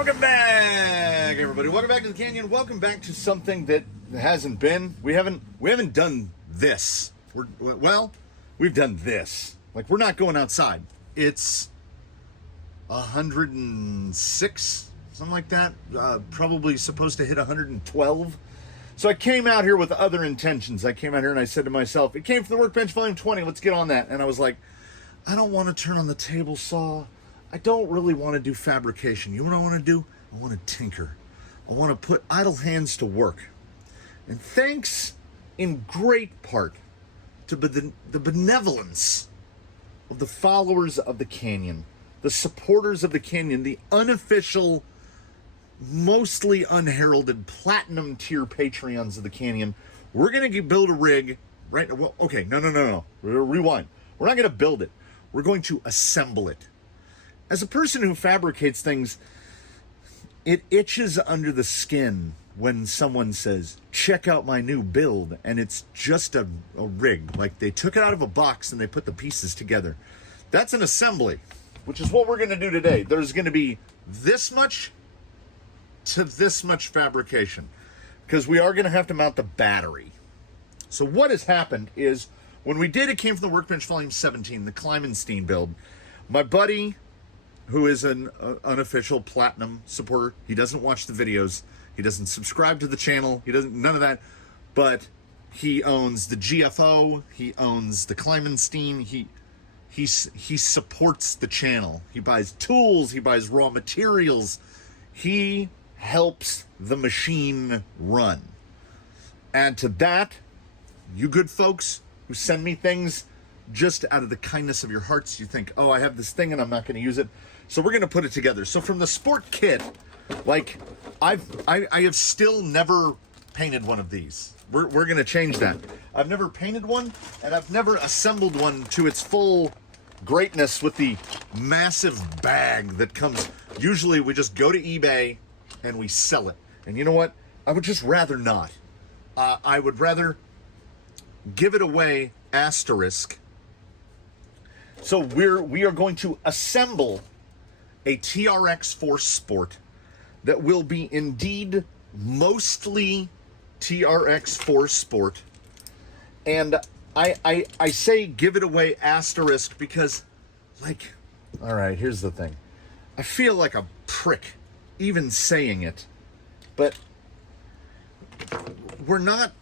Welcome back, everybody. Welcome back to the Canyon. Welcome back to something that hasn't been. We haven't done this. We've done this. Like, we're not going outside. It's 106, something like that. Probably supposed to hit 112. So I came out here with other intentions. I came out here and I said to myself, it came from the Workbench Volume 20. Let's get on that. And I was like, I don't want to turn on the table saw. I don't really want to do fabrication. You know what I want to do? I want to tinker. I want to put idle hands to work. And thanks in great part to the benevolence of the followers of the Canyon, the supporters of the Canyon, the unofficial, mostly unheralded platinum tier Patreons of the Canyon, we're going to build a rig right now. Well, okay, no. Rewind. We're not going to build it. We're going to assemble it. As a person who fabricates things, it itches under the skin when someone says, check out my new build, and it's just a rig. Like, they took it out of a box and they put the pieces together. That's an assembly, which is what we're going to do today. There's going to be this much to this much fabrication, because we are going to have to mount the battery. So what has happened is, when we did, it came from the Workbench Volume 17, the Kleimenstein build. My buddy, who is an unofficial platinum supporter, he doesn't watch the videos, he doesn't subscribe to the channel, he doesn't, none of that, but he owns the GFO, he owns the Kleimenstein, he supports the channel. He buys tools, he buys raw materials, he helps the machine run. Add to that, you good folks who send me things just out of the kindness of your hearts, you think, oh, I have this thing and I'm not going to use it, so we're going to put it together. So from the sport kit, like, I have still never painted one of these. We're going to change that. I've never painted one, and I've never assembled one to its full greatness with the massive bag that comes. Usually we just go to eBay and we sell it. And you know what? I would just rather not. I would rather give it away, asterisk. So we are going to assemble a TRX-4 Sport that will be indeed mostly TRX-4 Sport. And I say give it away, asterisk, because, like, all right, here's the thing. I feel like a prick even saying it, but I'm not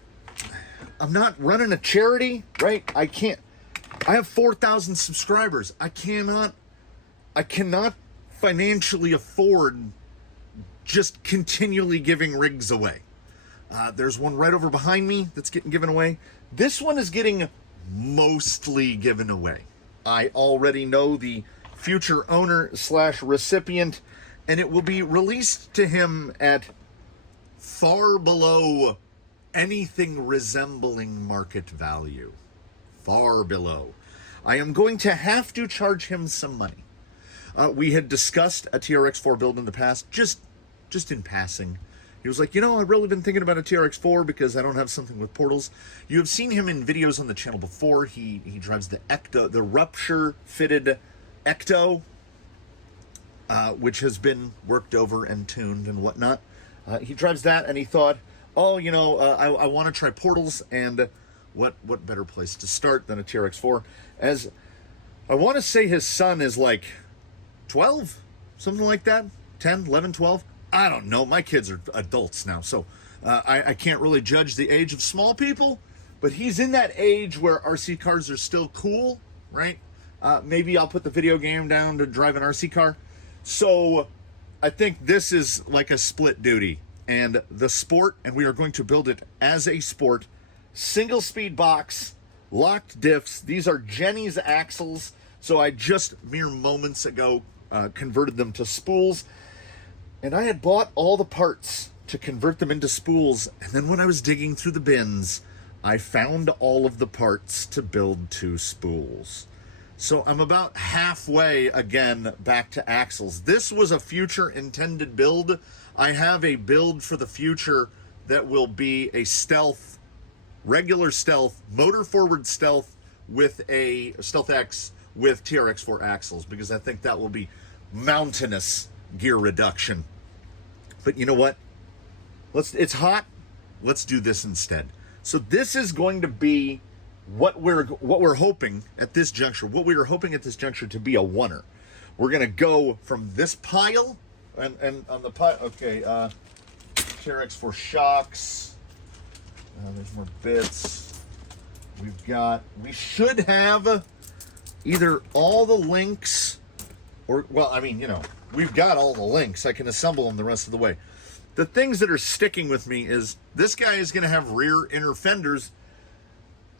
running a charity, right? I have 4,000 subscribers. I cannot financially afford just continually giving rigs away. There's one right over behind me that's getting given away. This one is getting mostly given away. I already know the future owner / recipient, and it will be released to him at far below anything resembling market value. Far below. I am going to have to charge him some money. We had discussed a TRX-4 build in the past, just in passing. He was like, you know, I've really been thinking about a TRX-4 because I don't have something with portals. You have seen him in videos on the channel before. He drives the Ecto, the rupture-fitted Ecto, which has been worked over and tuned and whatnot. He drives that, and he thought, oh, you know, I want to try portals, and what better place to start than a TRX-4? As I want to say his son is like 12, something like that, 10, 11, 12. I don't know. My kids are adults now, so I can't really judge the age of small people, but he's in that age where RC cars are still cool, right? Maybe I'll put the video game down to drive an RC car. So I think this is like a split duty. And the Sport, and we are going to build it as a Sport, single speed box, locked diffs. These are Jenny's axles. So I just mere moments ago converted them to spools. And I had bought all the parts to convert them into spools. And then when I was digging through the bins, I found all of the parts to build 2 spools. So I'm about halfway again back to axles. This was a future intended build. I have a build for the future that will be a stealth, regular stealth, motor forward stealth with a Stealth X with TRX-4 axles, because I think that will be mountainous gear reduction But you know what? It's hot. Let's do this instead. So this is going to be what we're hoping at this juncture. What we were hoping at this juncture to be a oneer. We're gonna go from this pile and on the pile. Okay, TRX-4 shocks. There's more bits. We should have either all the links or, well, I mean, you know, we've got all the links. I can assemble them the rest of the way. The things that are sticking with me is this guy is going to have rear inner fenders.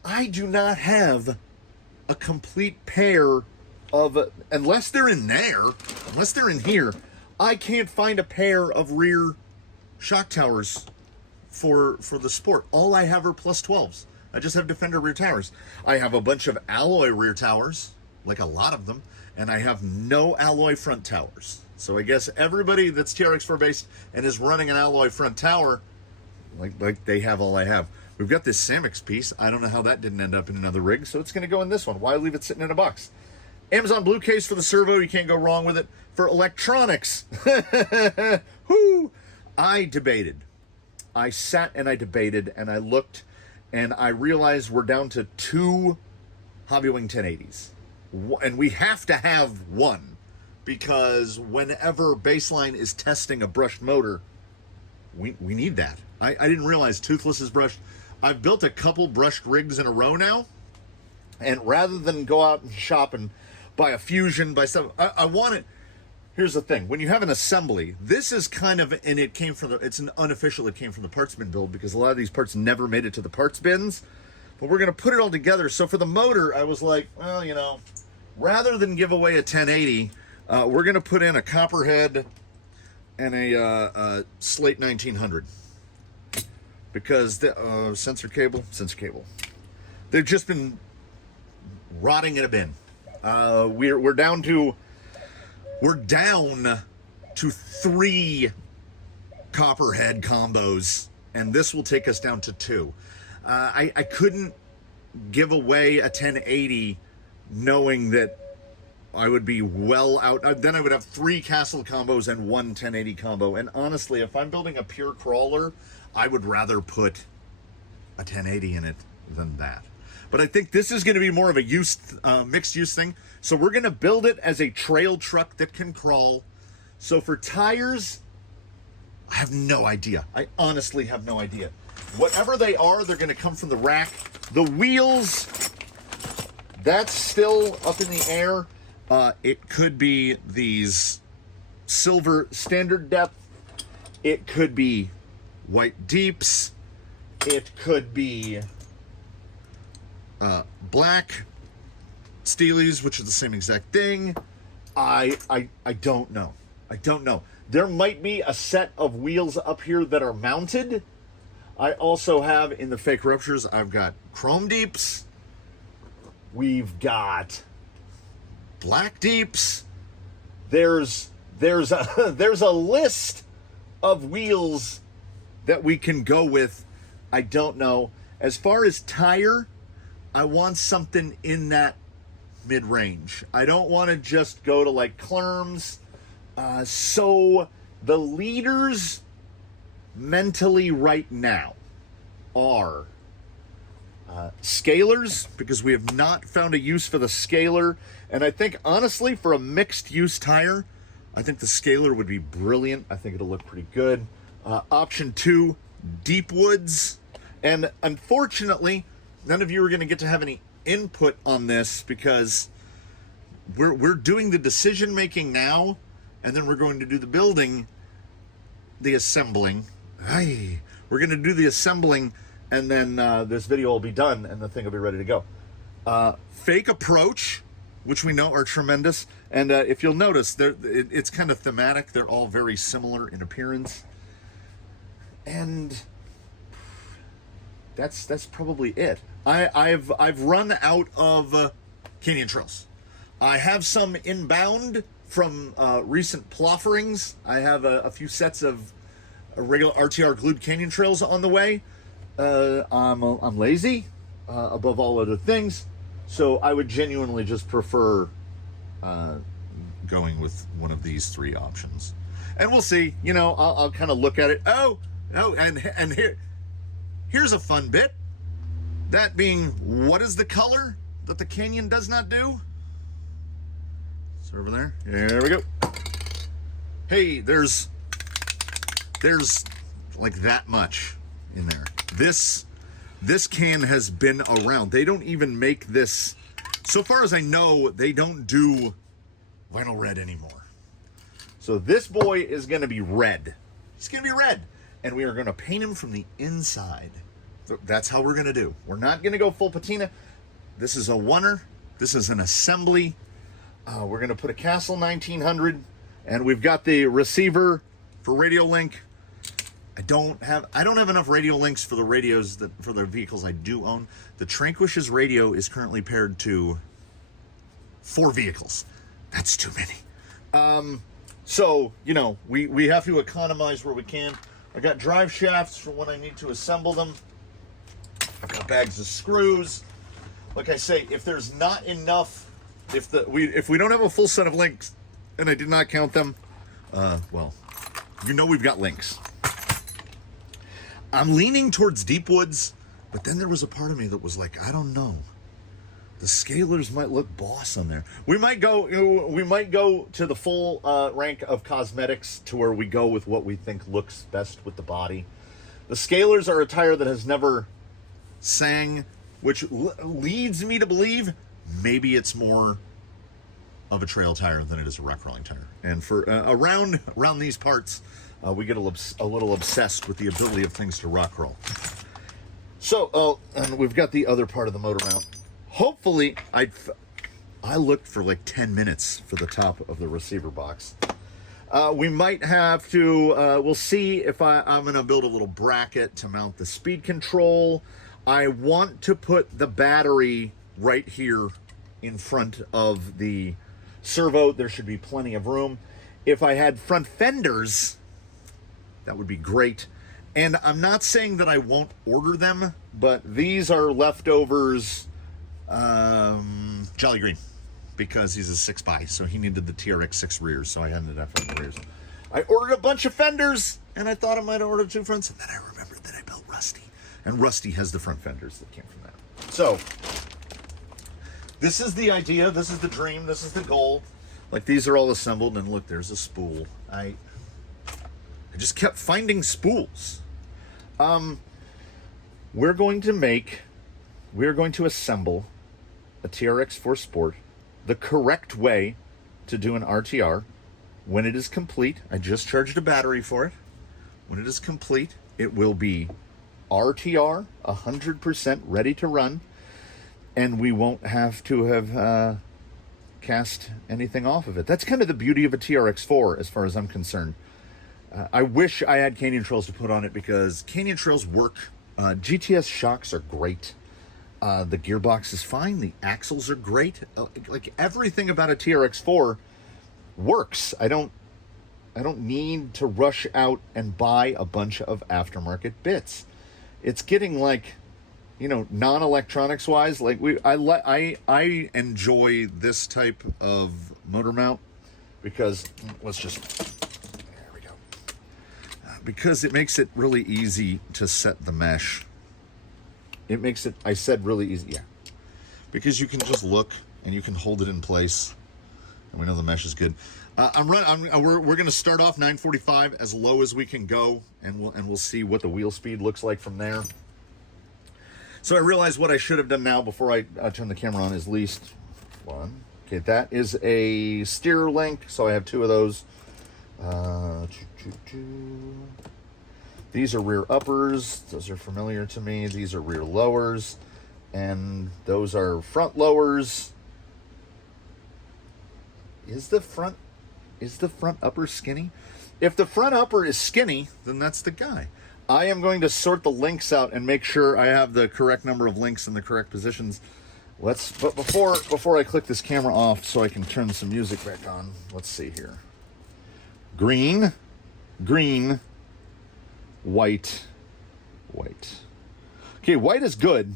I do not have a complete pair of, unless they're in there, unless they're in here, I can't find a pair of rear shock towers for the Sport. All I have are plus 12s. I just have Defender rear towers. I have a bunch of alloy rear towers, like a lot of them, and I have no alloy front towers. So I guess everybody that's TRX-4 based and is running an alloy front tower, like they have all I have. We've got this Samix piece. I don't know how that didn't end up in another rig, so it's going to go in this one. Why leave it sitting in a box? Amazon Blue case for the servo. You can't go wrong with it. For electronics, whoo! I debated. I sat and I debated and I looked and I realized we're down to 2 Hobbywing 1080s. And we have to have one because whenever Baseline is testing a brushed motor, we need that. I didn't realize toothless is brushed. I've built a couple brushed rigs in a row now, and rather than go out and shop and buy a Fusion, buy stuff, I want it. Here's the thing. When you have an assembly, this is kind of, and it came from it's an unofficial, it came from the parts bin build because a lot of these parts never made it to the parts bins, but we're going to put it all together. So for the motor, I was like, well, you know, rather than give away a 1080, we're going to put in a Copperhead and a Slate 1900 because the sensor cable. They've just been rotting in a bin. We're down to 3 Copperhead combos, and this will take us down to 2. I couldn't give away a 1080 knowing that I would be well out. Then I would have 3 Castle combos and 1 1080 combo. And honestly, if I'm building a pure crawler, I would rather put a 1080 in it than that. But I think this is going to be more of a mixed use thing. So we're going to build it as a trail truck that can crawl. So for tires, I have no idea. I honestly have no idea. Whatever they are, they're going to come from the rack. The wheels, that's still up in the air. It could be these silver standard depth. It could be white deeps. It could be black Steelies, which is the same exact thing. I don't know. I don't know. There might be a set of wheels up here that are mounted. I also have in the fake ruptures, I've got chrome deeps. We've got black deeps. There's a list of wheels that we can go with. I don't know. As far as tire, I want something in that mid-range. I don't want to just go to like Clerms. So the leaders mentally right now are scalers, because we have not found a use for the scaler. And I think, honestly, for a mixed-use tire, I think the scaler would be brilliant. I think it'll look pretty good. Option 2, deep woods. And unfortunately, none of you are going to get to have any input on this because we're doing the decision making now, and then we're going to do the building, the assembling. We're going to do the assembling, and then this video will be done, and the thing will be ready to go. Fake approach, which we know are tremendous, and if you'll notice, it's kind of thematic. They're all very similar in appearance, and that's probably it. I've run out of Canyon Trails. I have some inbound from recent plofferings. I have a few sets of regular RTR glued Canyon Trails on the way. I'm lazy, above all other things, so I would genuinely just prefer going with one of these 3 options. And we'll see. You know, I'll kind of look at it. And here's a fun bit. That being, what is the color that the Canyon does not do? It's over there. There we go. Hey, there's like that much in there. This can has been around. They don't even make this, so far as I know, they don't do vinyl red anymore. So this boy is going to be red. He's going to be red. And we are going to paint him from the inside. That's how we're going to do. We're not going to go full patina. This is a oneer. This is an assembly. We're going to put a Castle 1900, and we've got the receiver for radio link. I don't have enough radio links for the radios for the vehicles I do own. The Tranquish's radio is currently paired to 4 vehicles. That's too many. So, you know, we have to economize where we can. I got drive shafts for when I need to assemble them. I've got bags of screws. Like I say, if there's not enough, if we don't have a full set of links, and I did not count them, well, you know we've got links. I'm leaning towards deep woods, but then there was a part of me that was like, I don't know. The scalers might look boss on there. We might go to the full rank of cosmetics, to where we go with what we think looks best with the body. The scalers are a tire that has never sang, which leads me to believe maybe it's more of a trail tire than it is a rock crawling tire. And for around these parts, we get a little obsessed with the ability of things to rock crawl. So, and we've got the other part of the motor mount. Hopefully, I looked for like 10 minutes for the top of the receiver box. We might have to, we'll see if I'm going to build a little bracket to mount the speed control. I want to put the battery right here in front of the servo. There should be plenty of room. If I had front fenders, that would be great. And I'm not saying that I won't order them, but these are leftovers. Jolly Green, because he's a 6x, so he needed the TRX-6 rears, so I ended up on the rears. I ordered a bunch of fenders, and I thought I might have ordered 2 fronts, and then I remembered that I built Rusty, and Rusty has the front fenders that came from that. So, this is the idea, this is the dream, this is the goal. Like, these are all assembled, and look, there's a spool. I just kept finding spools. We're going to assemble a TRX-4 Sport the correct way to do an RTR. When it is complete, I just charged a battery for it. When it is complete, it will be RTR, 100% ready to run, and we won't have to have cast anything off of it. That's kind of the beauty of a TRX-4 as far as I'm concerned. I wish I had Canyon Trails to put on it, because Canyon Trails work. GTS shocks are great. The gearbox is fine. The axles are great. Like, everything about a TRX-4 works. I don't need to rush out and buy a bunch of aftermarket bits. It's getting, like, you know, non-electronics wise, like I enjoy this type of motor mount, because there we go. Because it makes it really easy to set the mesh. It makes it, I said really easy, yeah. Because you can just look and you can hold it in place, and we know the mesh is good. We're going to start off 945 as low as we can go, and we'll see what the wheel speed looks like from there. So I realized what I should have done now before I turn the camera on is least one. Okay, that is a steer link, so I have 2 of those. These are rear uppers. Those are familiar to me. These are rear lowers. And those are front lowers. Is the front upper skinny? If the front upper is skinny, then that's the guy. I am going to sort the links out and make sure I have the correct number of links in the correct positions. But before I click this camera off so I can turn some music back on, let's see here. Green, white. Okay, white is good,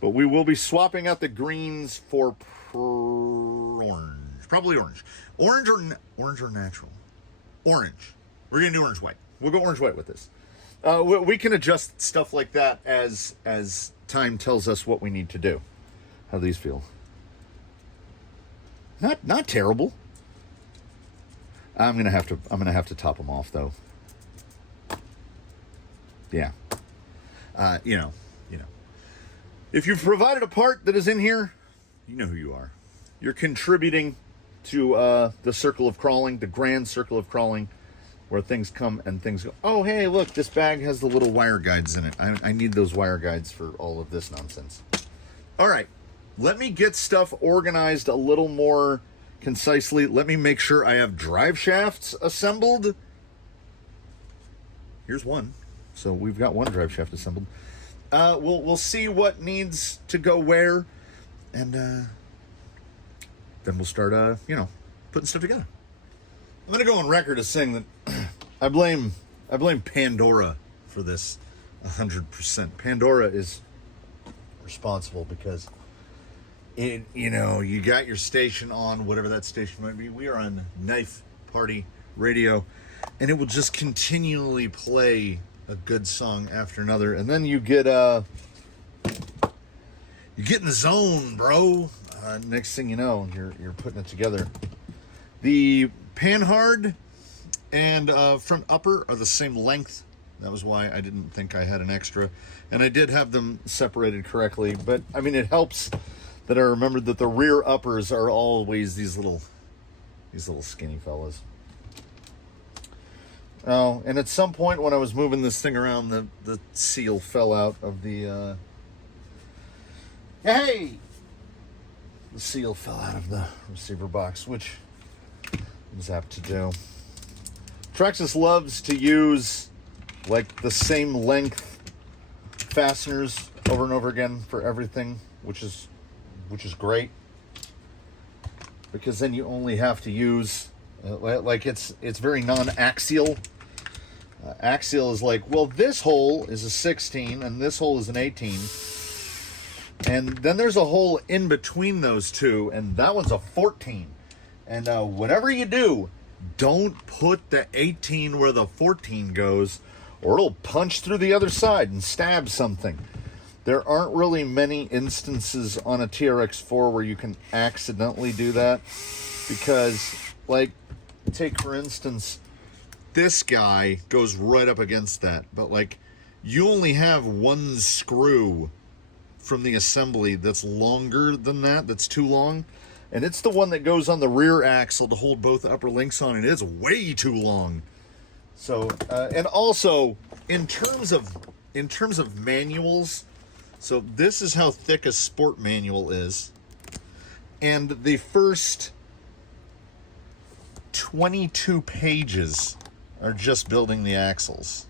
but we will be swapping out the greens for orange. Probably orange. Orange or natural? Orange. We're going to do orange white. We'll go orange white with this. We can adjust stuff like that as time tells us what we need to do. How do these feel? Not terrible. I'm gonna have to top them off though. Yeah. You know. If you've provided a part that is in here, you know who you are. You're contributing to the circle of crawling, the grand circle of crawling, where things come and things go. Oh, hey, look, this bag has the little wire guides in it. I need those wire guides for all of this nonsense. All right, let me get stuff organized a little more concisely. Let me make sure I have drive shafts assembled. Here's one. So we've got one drive shaft assembled. We'll see what needs to go where, and then we'll start, putting stuff together. I'm gonna go on record as saying that I blame Pandora for this 100%. Pandora is responsible because you got your station on, whatever that station might be. We are on Knife Party Radio, and it will just continually play a good song after another, and then you get in the zone, bro. Next thing you know, you're putting it together. The Panhard and front upper are the same length. That was why I didn't think I had an extra, and I did have them separated correctly. But I mean, it helps that I remembered that the rear uppers are always these little skinny fellas. Oh, and at some point when I was moving this thing around, the seal fell out of the, the seal fell out of the receiver box, which I was apt to do. Traxxas loves to use, like, the same length fasteners over and over again for everything, which is great. Because then you only have to use... it's very non-axial. Axial is like, well, this hole is a 16 and this hole is an 18, and then there's a hole in between those two, and that one's a 14. And whatever you do, don't put the 18 where the 14 goes, or it'll punch through the other side and stab something. There aren't really many instances on a TRX-4 where you can accidentally do that, because, like, take for instance, this guy goes right up against that, but like, you only have one screw from the assembly that's longer than that, that's too long, and it's the one that goes on the rear axle to hold both upper links on, and it's way too long. So and also in terms of manuals, so this is how thick a sport manual is, and the first 22 pages are just building the axles.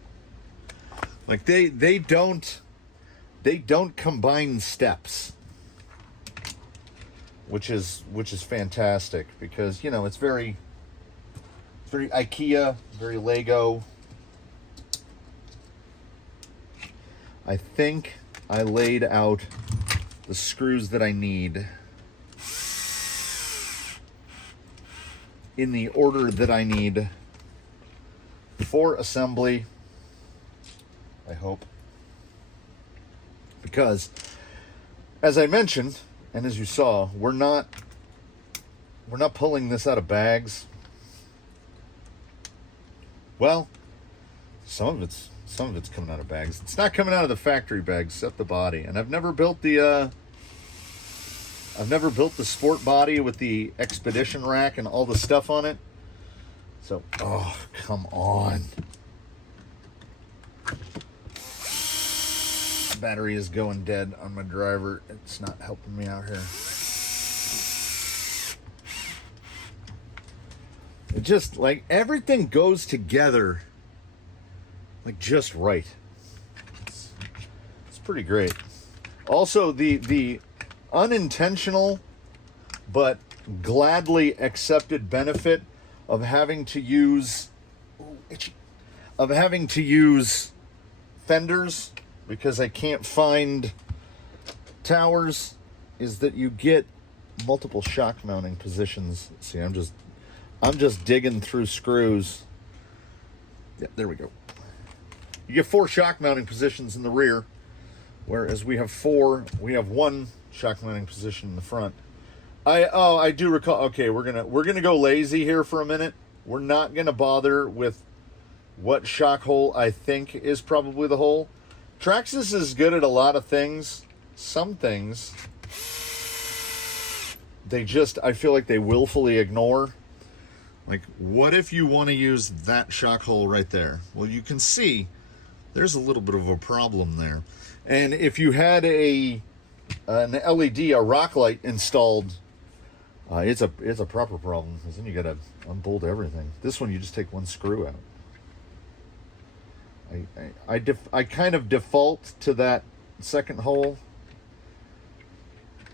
Like, they don't combine steps, which is fantastic, because it's very IKEA, very Lego. I think I laid out the screws that I need in the order that I need for assembly, I hope. Because, as I mentioned, and as you saw, we're not pulling this out of bags. Well, some of it's coming out of bags. It's not coming out of the factory bags, except the body. And I've never built the sport body with the expedition rack and all the stuff on it. So, oh, come on. Battery is going dead on my driver. It's not helping me out here. It just, like, everything goes together, like, just right. It's pretty great. Also, the unintentional but gladly accepted benefit of having to use fenders, because I can't find towers, is that you get multiple shock mounting positions. See, I'm just digging through screws Yeah, there we go. You get 4 shock mounting positions in the rear, whereas we have 4. We have 1 shock mounting position in the front. I do recall. Okay, we're gonna go lazy here for a minute. We're not gonna bother with what shock hole I think is probably the hole. Traxxas is good at a lot of things. Some things I feel like they willfully ignore. Like, what if you want to use that shock hole right there? Well, you can see there's a little bit of a problem there. And if you had an LED, a rock light installed, it's a proper problem, because then you got to unbolt everything. This one, you just take 1 screw out. I kind of default to that second hole.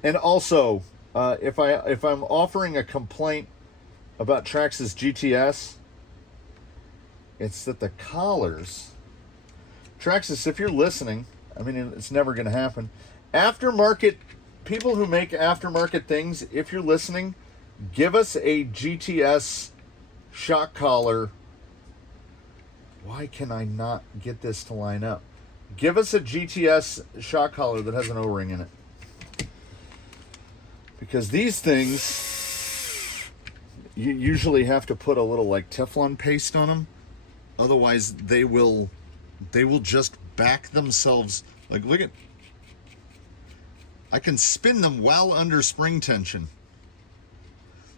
And also, if I'm offering a complaint about Traxxas GTS, it's that the collars, Traxxas, if you're listening, I mean, it's never going to happen. Aftermarket, people who make aftermarket things, if you're listening, give us a GTS shock collar. Why can I not get this to line up? Give us a GTS shock collar that has an O-ring in it. Because these things, you usually have to put a little like Teflon paste on them. Otherwise, they will just back themselves. Like, look at, I can spin them while under spring tension.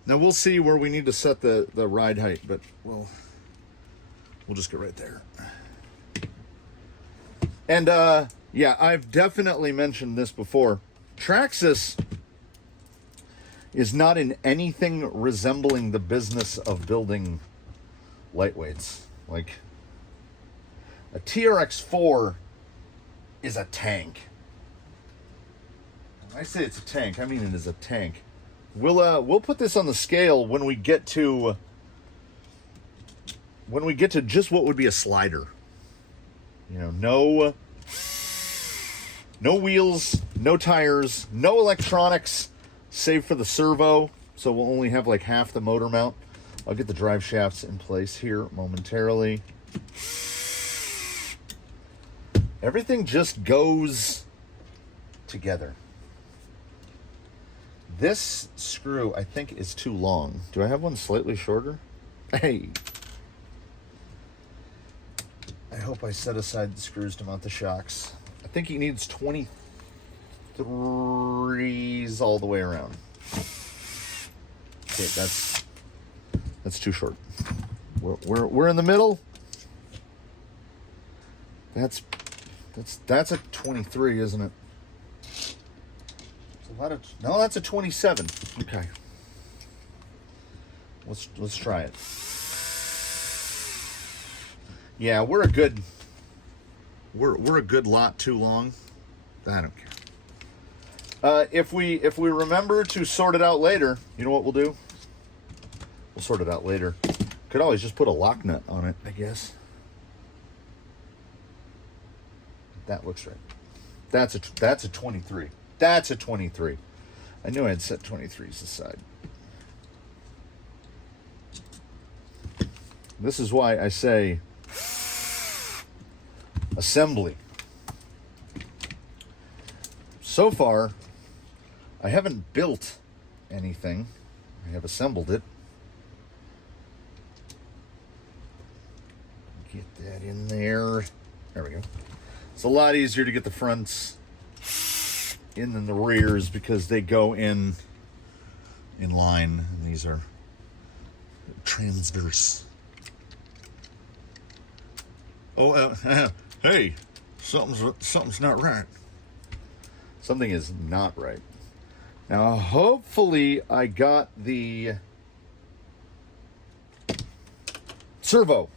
Now we'll see where we need to set the ride height, but we'll just get right there. And yeah, I've definitely mentioned this before. Traxxas is not in anything resembling the business of building lightweights. Like, a TRX-4 is a tank. When I say it's a tank, I mean it is a tank. We'll put this on the scale when we get to just what would be a slider. You know, no wheels, no tires, no electronics, save for the servo. So we'll only have like half the motor mount. I'll get the drive shafts in place here momentarily. Everything just goes together. This screw, I think, is too long. Do I have one slightly shorter? Hey. I hope I set aside the screws to mount the shocks. I think he needs 23s all the way around. Okay, that's too short. We're in the middle. That's a 23, isn't it? No, that's a 27. Okay. Let's try it. Yeah, we're a good lot too long. I don't care. If we remember to sort it out later, you know what we'll do? We'll sort it out later. Could always just put a lock nut on it, I guess. That looks right. That's a 23. That's a 23. I knew I had set 23s aside. This is why I say assembly. So far, I haven't built anything. I have assembled it. Get that in there. There we go. It's a lot easier to get the fronts in than the rears because they go in line, and these are transverse. Oh, hey, something's not right. Something is not right. Now, hopefully, I got the servo.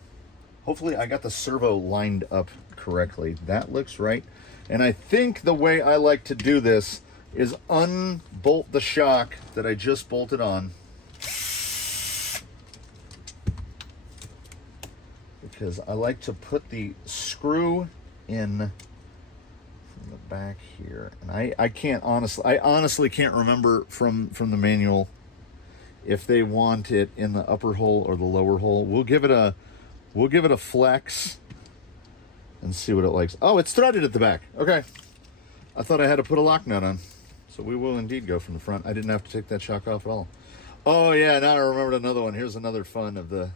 Hopefully, I got the servo lined up correctly. That looks right. And I think the way I like to do this is unbolt the shock that I just bolted on. Because I like to put the screw in from the back here. And I honestly can't remember from the manual if they want it in the upper hole or the lower hole. We'll give it a We'll give it a flex and see what it likes. Oh, it's threaded at the back. Okay. I thought I had to put a lock nut on. So we will indeed go from the front. I didn't have to take that shock off at all. Oh yeah, now I remembered another one. Here's another fun of the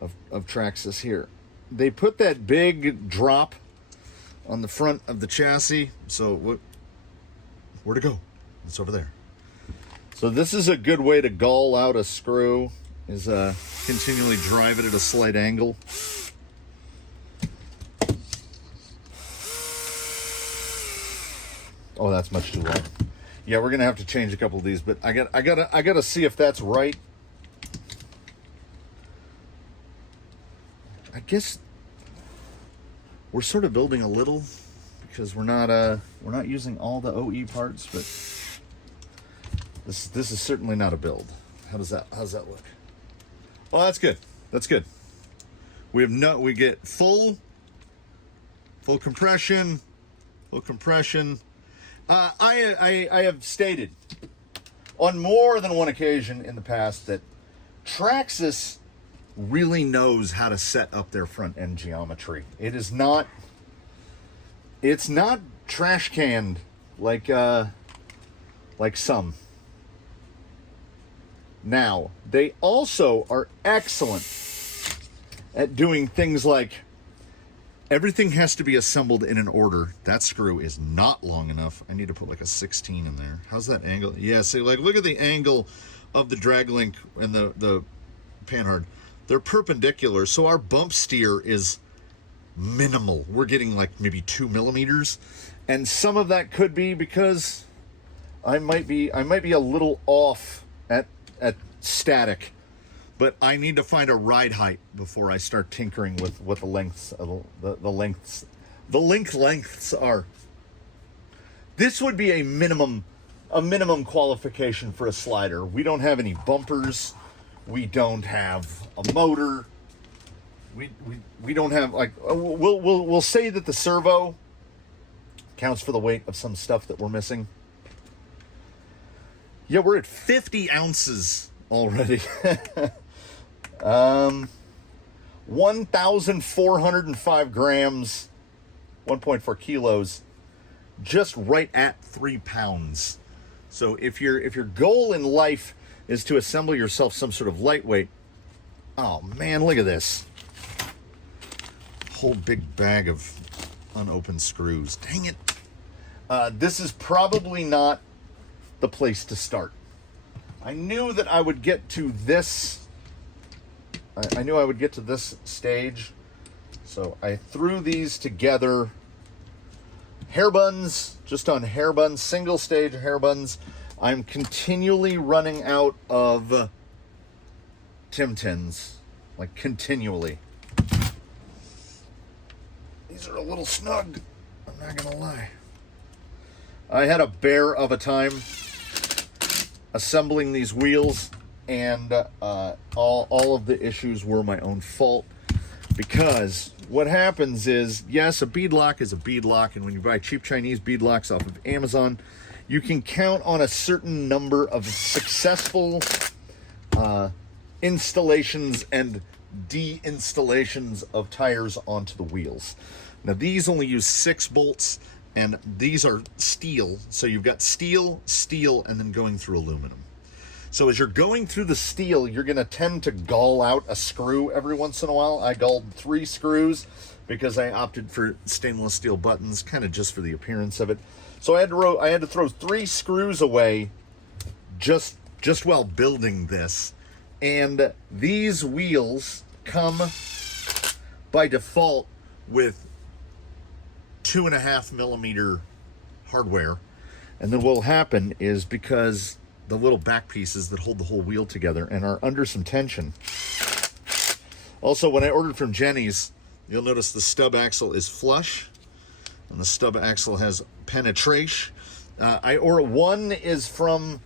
of Traxxas here. They put that big drop on the front of the chassis. So where to go? It's over there. So this is a good way to gall out a screw, is continually drive it at a slight angle. Oh, that's much too long. Yeah, we're gonna have to change a couple of these, but I gotta see if that's right. I guess we're sort of building a little because we're not using all the OE parts, but this is certainly not a build. How's that look? Oh, that's good. That's good. We get full compression, full compression. I have stated on more than one occasion in the past that Traxxas really knows how to set up their front end geometry. It's not trash canned like some. Now, they also are excellent at doing things like everything has to be assembled in an order. That screw is not long enough. I need to put like a 16 in there. How's that angle? Yeah, see, like look at the angle of the drag link and the panhard. They're perpendicular, so our bump steer is minimal. We're getting like maybe 2 millimeters, and some of that could be because I might be a little off at static, but I need to find a ride height before I start tinkering with what the lengths of the lengths are. This would be a minimum qualification for a slider. We don't have any bumpers. We don't have a motor. We don't have like we'll say that the servo counts for the weight of some stuff that we're missing. Yeah, we're at 50 ounces already. 1,405 grams, 1.4 kilos, just right at 3 pounds. So if your goal in life is to assemble yourself some sort of lightweight, oh man, look at this. Whole big bag of unopened screws. Dang it. This is probably not the place to start. I knew that I would get to this. I knew I would get to this stage. So I threw these together. Hair buns, just on hair buns, single stage hair buns. I'm continually running out of Tim Tins, like continually. These are a little snug, I'm not gonna lie. I had a bear of a time assembling these wheels, and all of the issues were my own fault, because what happens is, yes, a bead lock is a bead lock, and when you buy cheap Chinese bead locks off of Amazon, you can count on a certain number of successful installations and de-installations of tires onto the wheels. Now these only use 6 bolts, and these are steel, so you've got steel, and then going through aluminum. So as you're going through the steel, you're going to tend to gall out a screw every once in a while. I galled 3 screws because I opted for stainless steel buttons, kind of just for the appearance of it. So I had to throw 3 screws away just while building this. And these wheels come by default with 2.5 millimeter hardware. And then what'll happen is, because the little back pieces that hold the whole wheel together and are under some tension. Also, when I ordered from Jenny's, you'll notice the stub axle is flush and the stub axle has penetration. One is from,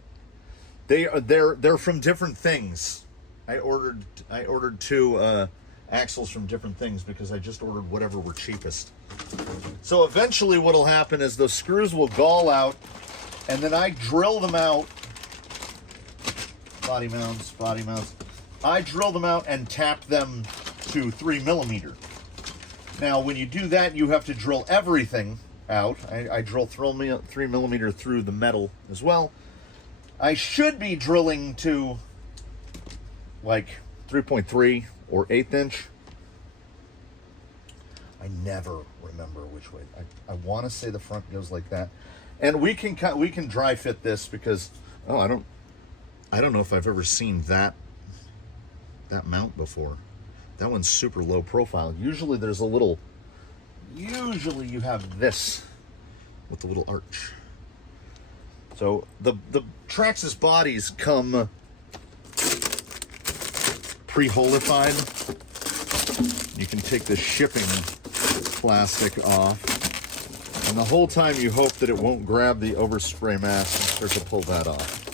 they're from different things. I ordered 2 axles from different things because I just ordered whatever were cheapest. So eventually what'll happen is those screws will gall out, and then I drill them out. Body mounts. I drill them out and tap them to 3mm. Now, when you do that, you have to drill everything out. I drill 3mm through the metal as well. I should be drilling to like 3.3 or 1/8 inch. I never remember which way. I want to say the front goes like that, and we can dry fit this because I don't know if I've ever seen that mount before. That one's super low profile. Usually there's a little. Usually you have this with the little arch. So the Traxxas bodies come pre-holified. You can take the shipping plastic off, and the whole time you hope that it won't grab the overspray mask and start to pull that off.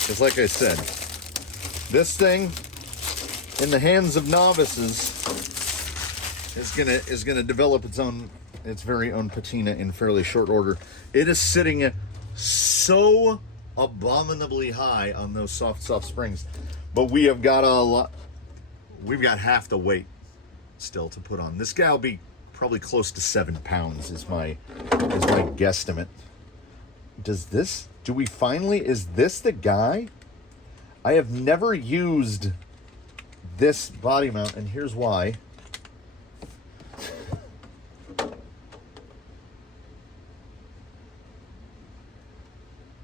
Because like I said, this thing in the hands of novices is gonna develop its very own patina in fairly short order. It is sitting so abominably high on those soft springs, but we have got a lot. We've got half the weight still to put on. This guy will be probably close to 7 pounds is my guesstimate. Is this the guy? I have never used this body mount, and here's why.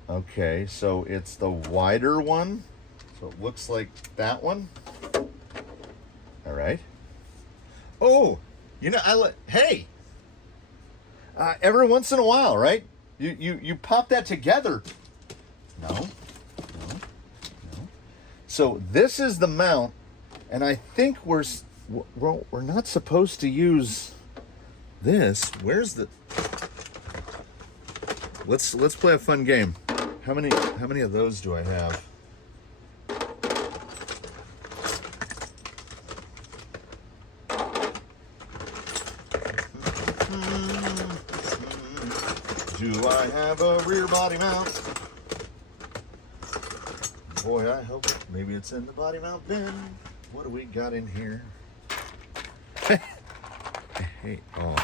Okay, so it's the wider one. So it looks like that one. All right. Oh, hey. Every once in a while, right? You pop that together. No. So this is the mount, and I think we're not supposed to use this. Where's the? Let's play a fun game. How many of those do I have? Do I have a rear body mount? Boy, I hope maybe it's in the body mount bin. What do we got in here? Hey, oh,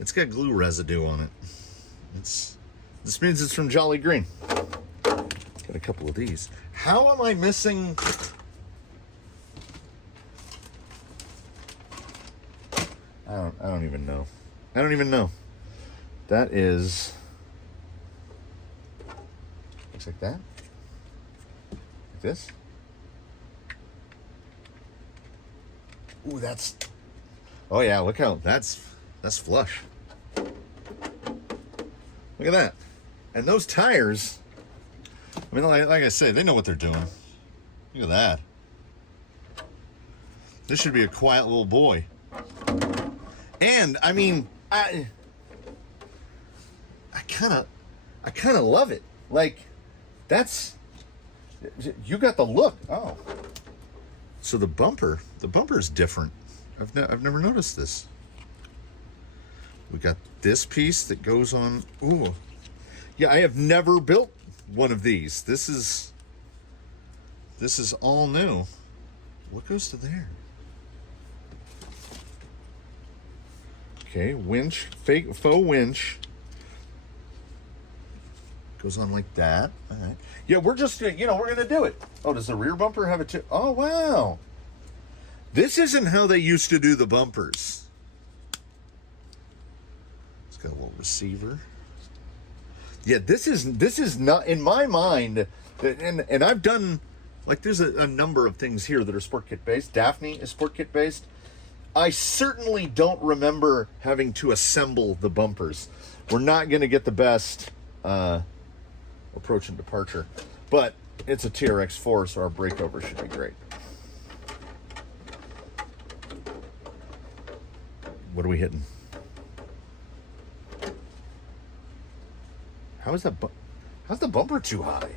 it's got glue residue on it. This means it's from Jolly Green. Got a couple of these. How am I missing? I don't even know. I don't even know. That is. Looks like that. Like this. Ooh, that's. Oh yeah, look how that's flush. Look at that. And those tires, I mean, like I say, they know what they're doing. Look at that. This should be a quiet little boy. And I mean, I kind of love it. Like, you got the look. Oh, so the bumper's different. I've never noticed this. We got this piece that goes on. Ooh, yeah, I have never built one of these. This is all new. What goes to there? Okay, winch, faux winch. Goes on like that. All right. Yeah, we're just, we're gonna do it. Oh, does the rear bumper have it too? Oh, wow. This isn't how they used to do the bumpers. It's got a little receiver. Yeah, this is not, in my mind, and I've done, like, there's a number of things here that are Sport Kit based. Daphne is Sport Kit based. I certainly don't remember having to assemble the bumpers. We're not going to get the best approach and departure, but it's a TRX-4, so our breakover should be great. What are we hitting? How's the bumper too high?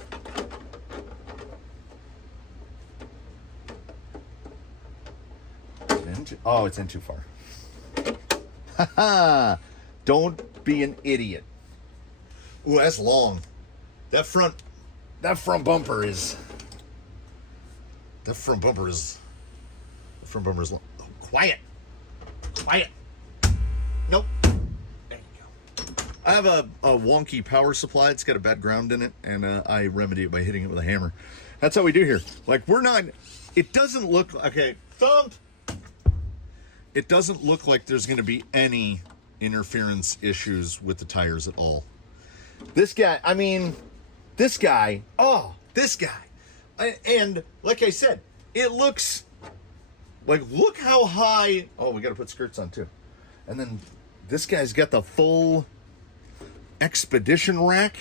It's in too far. Haha! Don't be an idiot. Ooh, that's long. That front bumper is. The front bumper's long. Oh, quiet. Quiet. Nope. There you go. I have a wonky power supply. It's got a bad ground in it, and I remedy it by hitting it with a hammer. That's how we do here. Like, we're not... It doesn't look... Okay, thump! It doesn't look like there's going to be any interference issues with the tires at all. This guy, I mean... This guy... Oh, this guy. And, like I said, it looks... Like, look how high... Oh, we got to put skirts on, too. And then this guy's got the full expedition rack,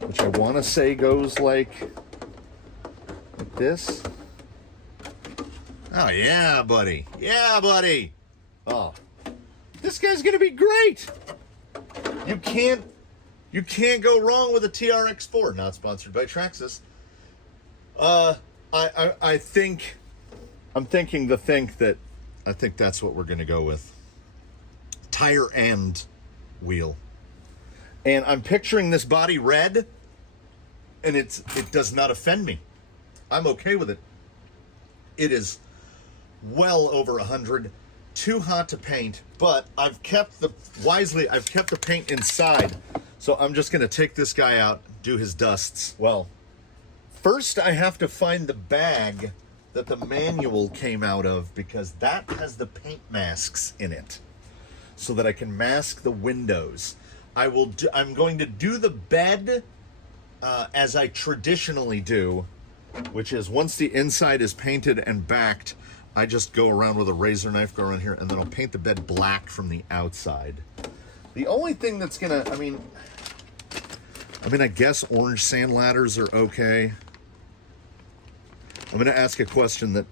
which I want to say goes like this. Oh, yeah, buddy. Yeah, buddy. Oh, this guy's going to be great. You can't go wrong with a TRX-4. Not sponsored by Traxxas. I think that's what we're going to go with. Tire and wheel. And I'm picturing this body red, and it does not offend me. I'm okay with it. It is well over 100, too hot to paint, but I've kept the paint inside. So I'm just going to take this guy out, do his dusts. Well, first I have to find the bag that the manual came out of, because that has the paint masks in it, so that I can mask the windows. I'm going to do the bed as I traditionally do, which is once the inside is painted and backed, I just go around with a razor knife, go around here, and then I'll paint the bed black from the outside. The only thing that's gonna, I mean, I guess orange sand ladders are okay. I'm going to ask a question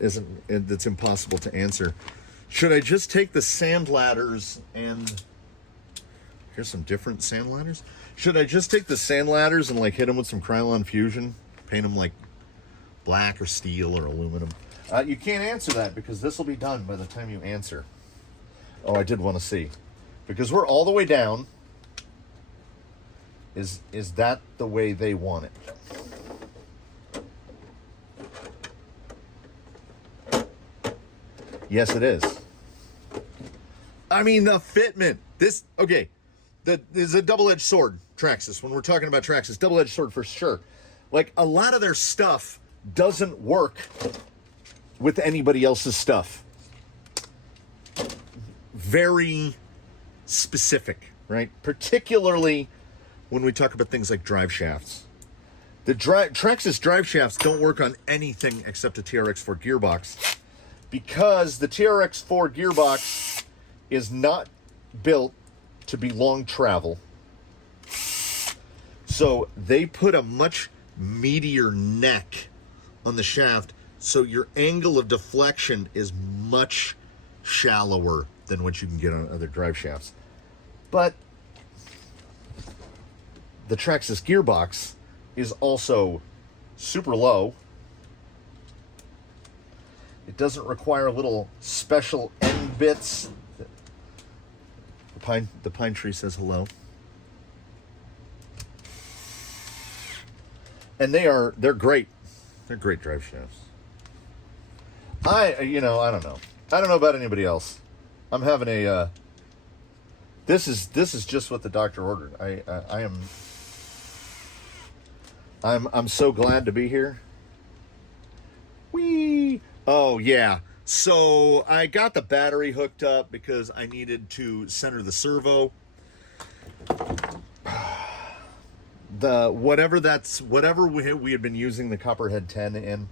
that's impossible to answer. Should I just take the sand ladders and... Here's some different sand ladders. Should I just take the sand ladders and like hit them with some Krylon Fusion? Paint them like black or steel or aluminum? You can't answer that because this will be done by the time you answer. Oh, I did want to see. Because we're all the way down. Is that the way they want it? Yes, it is. I mean, the fitment. This is a double-edged sword, Traxxas. When we're talking about Traxxas, double-edged sword for sure. Like, a lot of their stuff doesn't work with anybody else's stuff. Very specific, right? Particularly when we talk about things like drive shafts. The Traxxas drive shafts don't work on anything except a TRX-4 gearbox, because the TRX-4 gearbox is not built to be long travel. So they put a much meatier neck on the shaft, so your angle of deflection is much shallower than what you can get on other drive shafts. But the Traxxas gearbox is also super low. It doesn't require little special end bits. The pine tree says hello. And they're great. They're great drive shafts. I don't know. I don't know about anybody else. I'm having a this is just what the doctor ordered. I'm so glad to be here. Whee! Oh, yeah. So I got the battery hooked up because I needed to center the servo. Whatever we had been using the Copperhead 10 in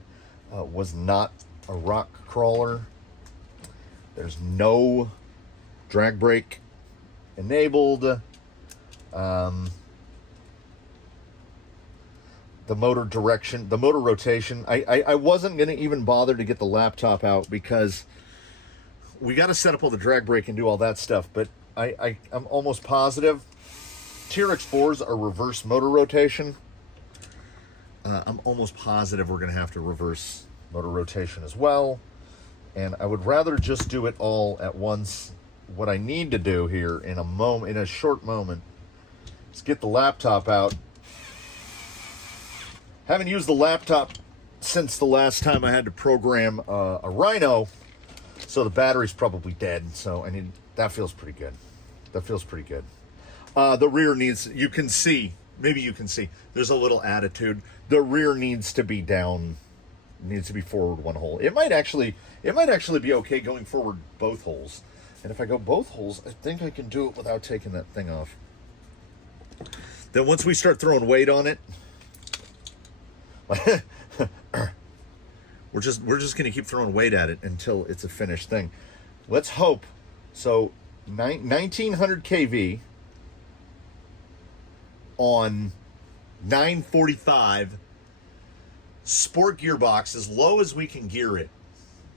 was not a rock crawler. There's no drag brake enabled. The motor direction, the motor rotation. I wasn't going to even bother to get the laptop out because we got to set up all the drag brake and do all that stuff. But I'm almost positive TRX-4s are reverse motor rotation. I'm almost positive we're going to have to reverse motor rotation as well. And I would rather just do it all at once. What I need to do here in a short moment, is get the laptop out. Haven't used the laptop since the last time I had to program a Rhino, so the battery's probably dead. So that feels pretty good. That feels pretty good. The rear needs, you can see, maybe you can see, there's a little attitude. The rear needs to be down, needs to be forward one hole. It might actually be okay going forward both holes. And if I go both holes, I think I can do it without taking that thing off. Then once we start throwing weight on it, we're just going to keep throwing weight at it until it's a finished thing. Let's hope. So 1900 kV on 945 sport gearbox, as low as we can gear it.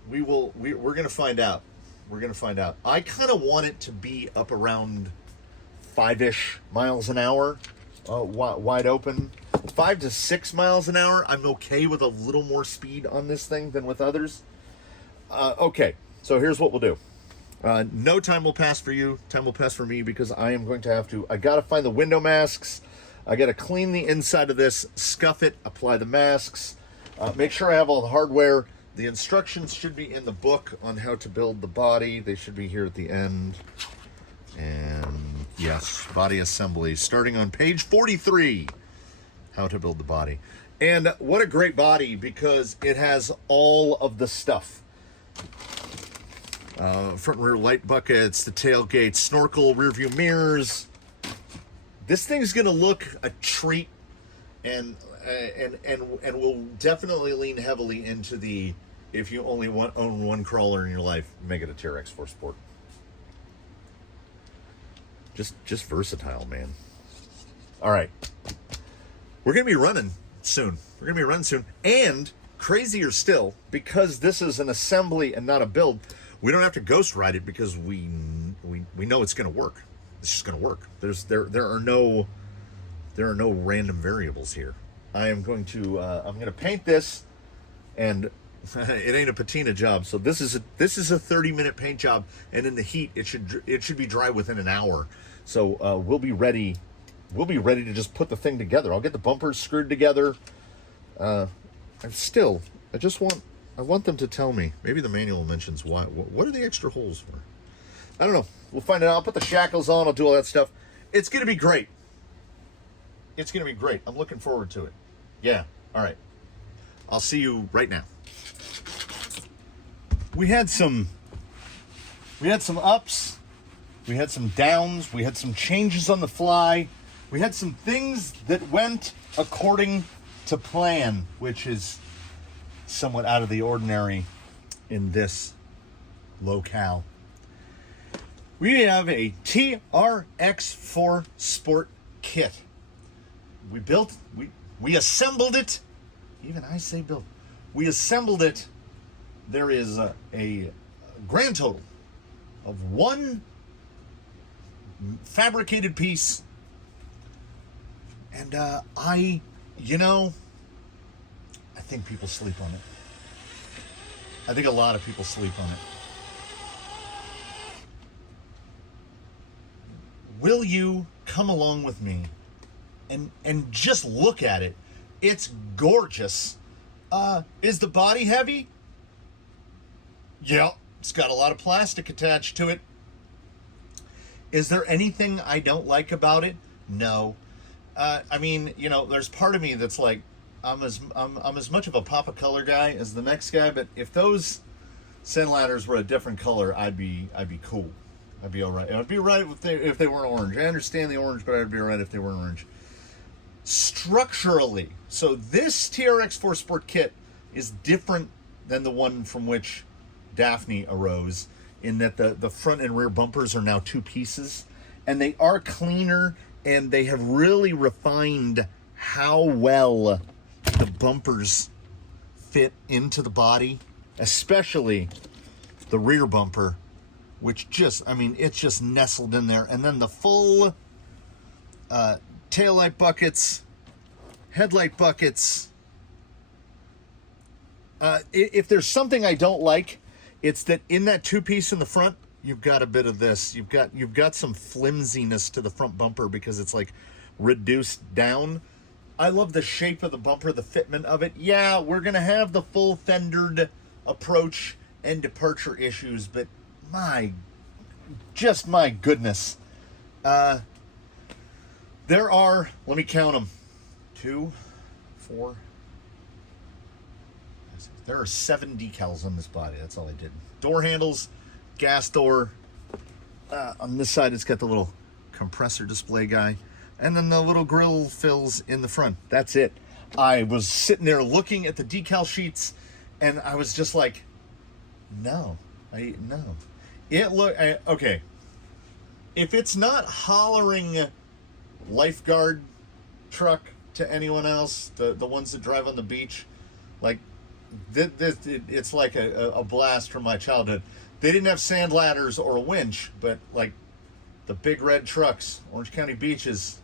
We're going to find out. We're going to find out. I kind of want it to be up around 5-ish miles an hour, wide open. 5 to 6 miles an hour. I'm okay with a little more speed on this thing than with others. Okay, so here's what we'll do. No time will pass for you. Time will pass for me because I am going to have to, I got to find the window masks. I got to clean the inside of this, scuff it, apply the masks, make sure I have all the hardware. The instructions should be in the book on how to build the body. They should be here at the end. And yes, body assembly, starting on page 43, how to build the body. And what a great body, because it has all of the stuff. Front and rear light buckets, the tailgate, snorkel, rear view mirrors. This thing's gonna look a treat, and will definitely lean heavily into the, if you only own one crawler in your life, make it a TRX-4 Sport. Just versatile, man. All right, we're gonna be running soon. And crazier still, because this is an assembly and not a build, we don't have to ghost ride it because we know it's gonna work. It's just gonna work. There are no random variables here. I'm going to paint this, and it ain't a patina job. So this is a 30-minute paint job, and in the heat it should be dry within an hour. So we'll be ready to just put the thing together. I'll get the bumpers screwed together. I want them to tell me. Maybe the manual mentions why. What are the extra holes for? I don't know. We'll find it out. I'll put the shackles on. I'll do all that stuff. It's gonna be great. It's gonna be great. I'm looking forward to it. Yeah. All right. I'll see you right now. We had some ups. We had some downs. We had some changes on the fly. We had some things that went according to plan, which is somewhat out of the ordinary in this locale. We have a TRX-4 Sport kit. We assembled it. Even I say built. We assembled it. There is a grand total of one fabricated piece. And I think people sleep on it. I think a lot of people sleep on it. Will you come along with me and just look at it? It's gorgeous. Is the body heavy? Yeah, it's got a lot of plastic attached to it. Is there anything I don't like about it? No. I mean, there's part of me that's like, I'm as much of a pop of color guy as the next guy, but if those sand ladders were a different color, I'd be cool. I'd be all right. I'd be right if they weren't orange. I understand the orange, but I'd be all right if they weren't orange. Structurally, so this TRX-4 Sport kit is different than the one from which Daphne arose, in that the front and rear bumpers are now two pieces, and they are cleaner, and they have really refined how well the bumpers fit into the body, especially the rear bumper, which it's just nestled in there. And then the full taillight buckets, headlight buckets. If there's something I don't like, it's that in that two-piece in the front, you've got a bit of this. You've got some flimsiness to the front bumper because it's like reduced down. I love the shape of the bumper, the fitment of it. Yeah, we're going to have the full fendered approach and departure issues, but my goodness. There are, let me count them, 2, 4, there are 7 decals on this body. That's all I did. Door handles, gas door. On this side, it's got the little compressor display guy. And then the little grill fills in the front. That's it. I was sitting there looking at the decal sheets, and I was just like, no. Okay. If it's not hollering lifeguard truck to anyone else, the ones that drive on the beach, like, it's like a blast from my childhood. They didn't have sand ladders or a winch, but like the big red trucks, Orange County beaches,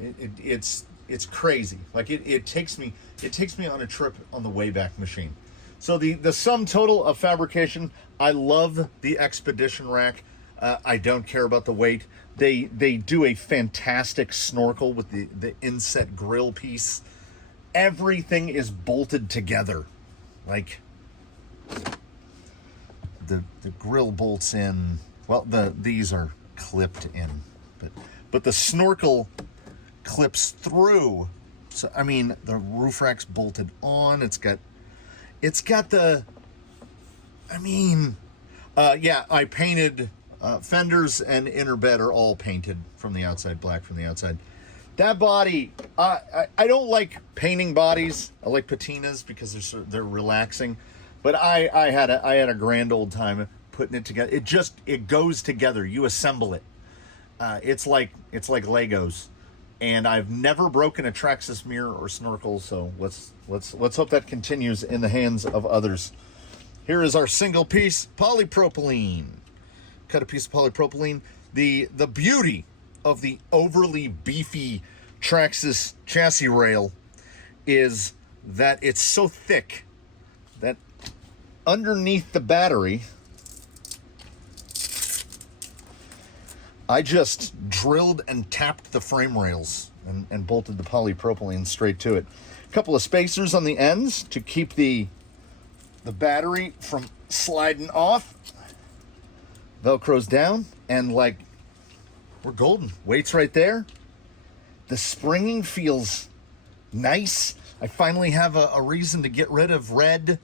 it's crazy. Like it takes me on a trip on the Wayback Machine. So the sum total of fabrication, I love the Expedition rack. I don't care about the weight. They do a fantastic snorkel with the inset grill piece. Everything is bolted together. Like the grill bolts in. Well, these are clipped in, but the snorkel clips through. So I mean, the roof rack's bolted on. It's got the. I mean, yeah, I painted fenders and inner bed are all painted from the outside, black from the outside. That body, I don't like painting bodies. I like patinas because they're relaxing. But I had a grand old time putting it together. It goes together. You assemble it. It's like Legos. And I've never broken a Traxxas mirror or snorkel. So let's hope that continues in the hands of others. Here is our single piece polypropylene. Cut a piece of polypropylene. The beauty of the overly beefy Traxxas chassis rail is that it's so thick that underneath the battery, I just drilled and tapped the frame rails and bolted the polypropylene straight to it. A couple of spacers on the ends to keep the battery from sliding off. Velcro's down, and like, we're golden. Weight's right there. The springing feels nice. I finally have a reason to get rid of red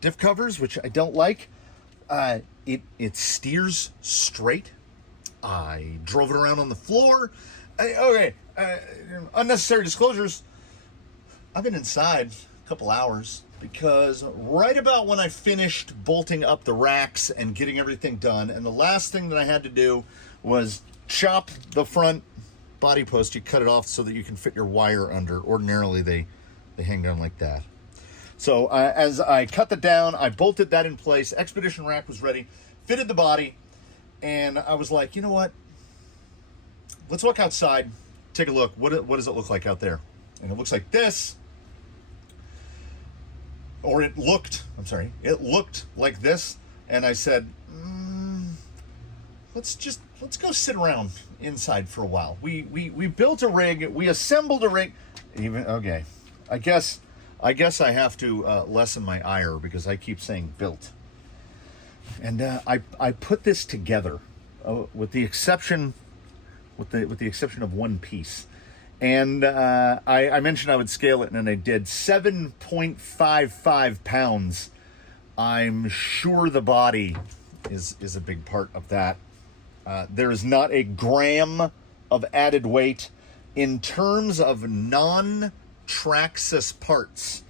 diff covers, which I don't like. It steers straight. I drove it around on the floor. Unnecessary disclosures. I've been inside a couple hours because right about when I finished bolting up the racks and getting everything done, and the last thing that I had to do was chop the front body post. You cut it off so that you can fit your wire under. Ordinarily, they hang down like that. So as I cut it down, I bolted that in place. Expedition rack was ready, fitted the body, and I was like, you know what? Let's walk outside, take a look. What does it look like out there? And it looks like this. Or it looked like this. And I said, let's go sit around inside for a while. We built a rig, we assembled a rig. Okay. I guess I have to lessen my ire because I keep saying built. And I put this together with the exception of one piece. And I mentioned I would scale it, and I did. 7.55 pounds. I'm sure the body is a big part of that. There is not a gram of added weight. In terms of non-Traxxas parts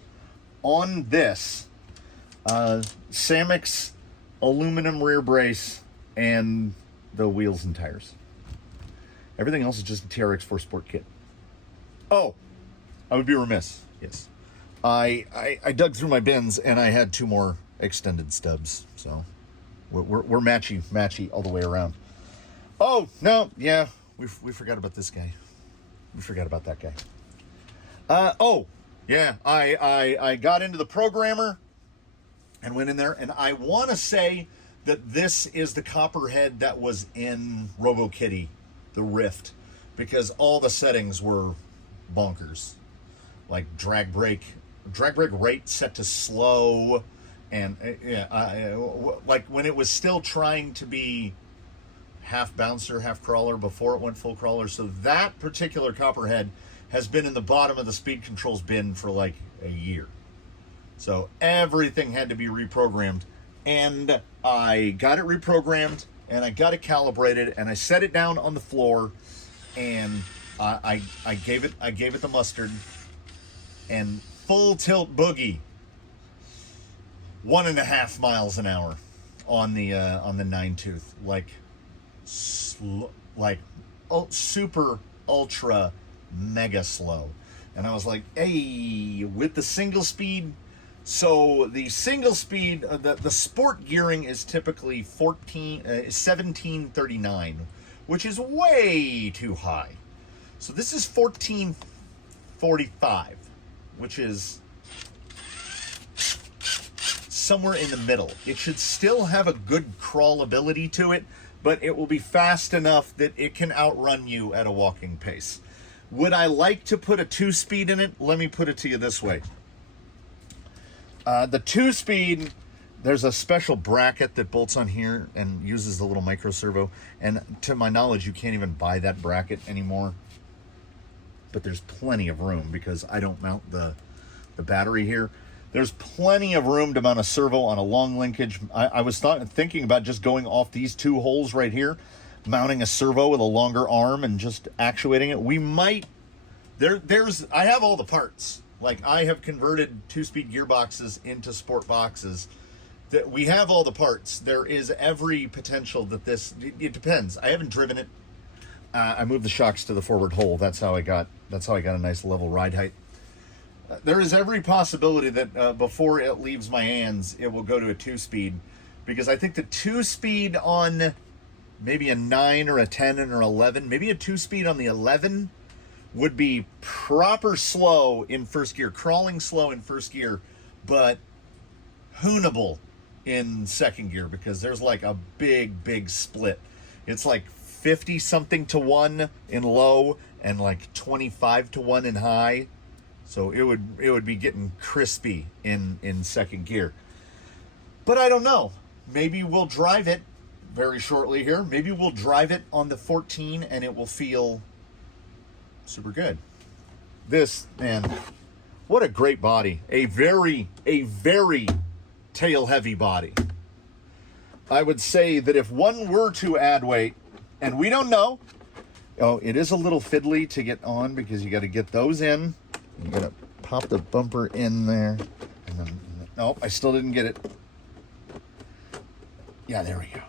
on this, Samix aluminum rear brace and the wheels and tires. Everything else is just a TRX-4 Sport kit. Oh, I would be remiss. Yes. I dug through my bins and I had 2 more extended stubs. So we're matchy all the way around. Oh, no. Yeah. We forgot about this guy. We forgot about that guy. Oh, yeah. I got into the programmer and went in there, and I want to say that this is the copperhead that was in RoboKitty, the Rift, because all the settings were bonkers. Like drag brake rate set to slow, and like when it was still trying to be half bouncer, half crawler before it went full crawler. So that particular copperhead has been in the bottom of the speed controls bin for like a year. So everything had to be reprogrammed, and I got it reprogrammed, and I got it calibrated, and I set it down on the floor, and I gave it the mustard, and full tilt boogie, 1.5 miles an hour on the 9-tooth, super ultra mega slow. And I was like, hey, with the single speed. So the single speed, the sport gearing is typically 1739, which is way too high. So this is 1445, which is somewhere in the middle. It should still have a good crawlability to it, but it will be fast enough that it can outrun you at a walking pace. Would I like to put a 2-speed in it? Let me put it to you this way. The 2-speed, there's a special bracket that bolts on here and uses the little micro servo. And to my knowledge, you can't even buy that bracket anymore. But there's plenty of room because I don't mount the battery here. There's plenty of room to mount a servo on a long linkage. I was thinking about just going off these 2 holes right here, mounting a servo with a longer arm and just actuating it. We might, I have all the parts. Like, I have converted 2-speed gearboxes into sport boxes. That we have all the parts. There is every potential that it depends. I haven't driven it. I moved the shocks to the forward hole. That's how I got a nice level ride height. There is every possibility that before it leaves my hands, it will go to a 2-speed, because I think the 2-speed on maybe a 9 or a 10 and or 11, maybe a 2-speed on the 11 would be proper slow in first gear, crawling slow in first gear, but hoonable in second gear, because there's like a big split. It's like 50 something to 1 in low and like 25 to 1 in high. So it would be getting crispy in second gear. But I don't know. Maybe we'll drive it very shortly here. Maybe we'll drive it on the 14 and it will feel super good. This, man, what a great body. A very tail heavy body. I would say that if one were to add weight, and we don't know, it is a little fiddly to get on because you got to get those in. You got to pop the bumper in there. And then, nope, I still didn't get it. Yeah, there we go.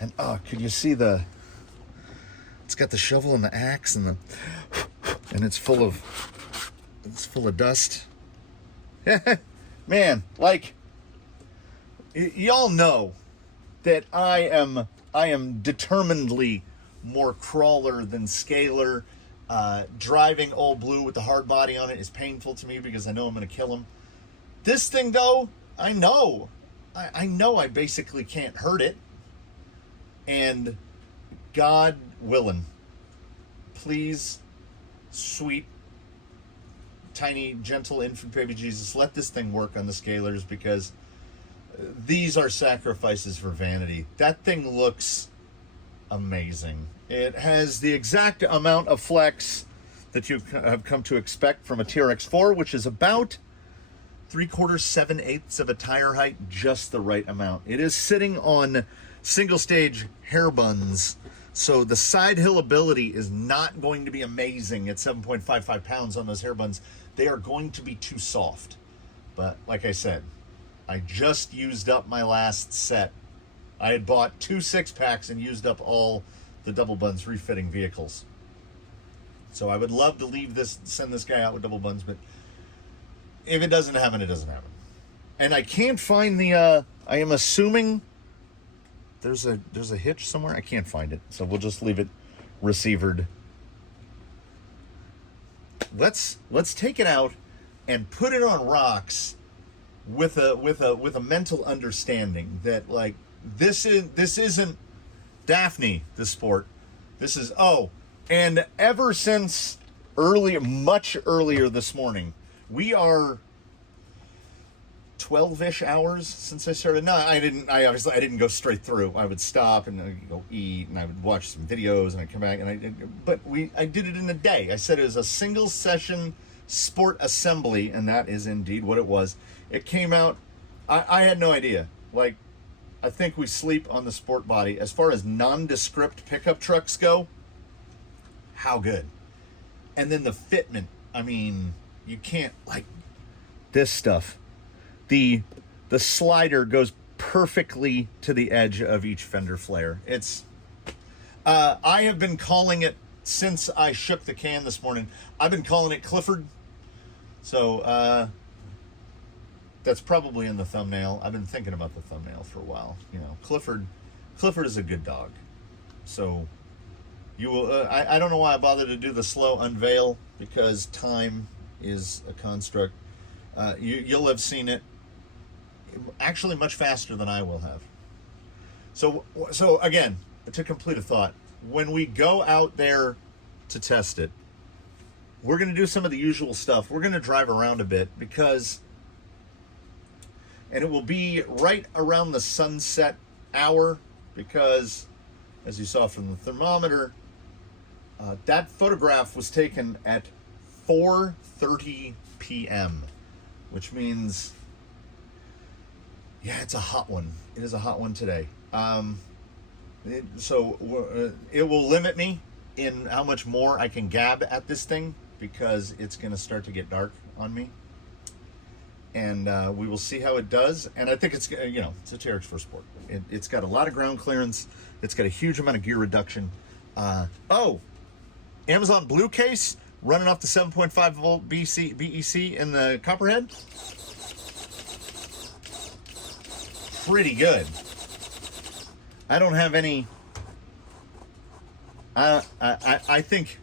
And could you see it's got the shovel and the axe and it's full of dust. Man, like, y'all know that I am determinedly more crawler than scaler. Driving Old Blue with the hard body on it is painful to me because I know I'm going to kill him. This thing, though, I know I basically can't hurt it. And God willing, please, sweet, tiny, gentle infant baby Jesus, let this thing work on the scalers, because these are sacrifices for vanity. That thing looks amazing. It has the exact amount of flex that you have come to expect from a TRX-4, which is about 3/4, 7/8 of a tire height, just the right amount. It is sitting on single stage hair buns, so the side hill ability is not going to be amazing at 7.55 pounds on those hair buns. They are going to be too soft. But like I said, I just used up my last set. I had bought 2 6-packs and used up all the double buns refitting vehicles. So I would love to send this guy out with double buns, but if it doesn't happen, it doesn't happen. And I can't find I am assuming there's a hitch somewhere. I can't find it, so we'll just leave it receivered. Let's take it out and put it on rocks with a mental understanding that, like, this isn't Daphne the Sport. This is and ever since much earlier this morning. We are 12-ish hours since I started. No, I didn't go straight through. I would stop and I'd go eat and I would watch some videos and I'd come back and I did it in a day. I said it was a single session sport assembly, and that is indeed what it was. It came out, I had no idea. Like, I think we sleep on the sport body. As far as nondescript pickup trucks go, how good. And then the fitment, I mean, you can't, like, this stuff. The slider goes perfectly to the edge of each fender flare. It's, I have been calling it, since I shook the can this morning, I've been calling it Clifford. So, that's probably in the thumbnail. I've been thinking about the thumbnail for a while. You know, Clifford is a good dog. So, you will, I don't know why I bothered to do the slow unveil, because time is a construct. You'll have seen it actually much faster than I will have. So again, to complete a thought, when we go out there to test it, we're going to do some of the usual stuff. We're going to drive around a bit and it will be right around the sunset hour, because as you saw from the thermometer, that photograph was taken at 4:30 p.m., which means, yeah, it's a hot one. It is a hot one today. So it will limit me in how much more I can gab at this thing, because it's going to start to get dark on me. And we will see how it does. And I think it's, it's a TRX-4 Sport. It's got a lot of ground clearance. It's got a huge amount of gear reduction. Amazon Blue case running off the 7.5 volt BEC in the Copperhead. Pretty good. I don't have any. I think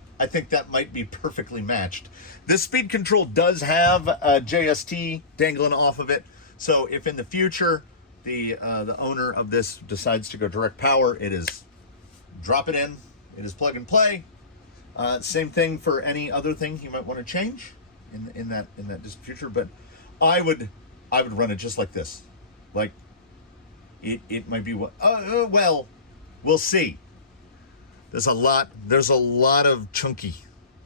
that might be perfectly matched. This speed control does have a JST dangling off of it, so if in the future the owner of this decides to go direct power, it is drop it in. It is plug and play. Same thing for any other thing you might want to change in that distant future. But I would run it just like this. Like it might be well, we'll see. There's a lot of chunky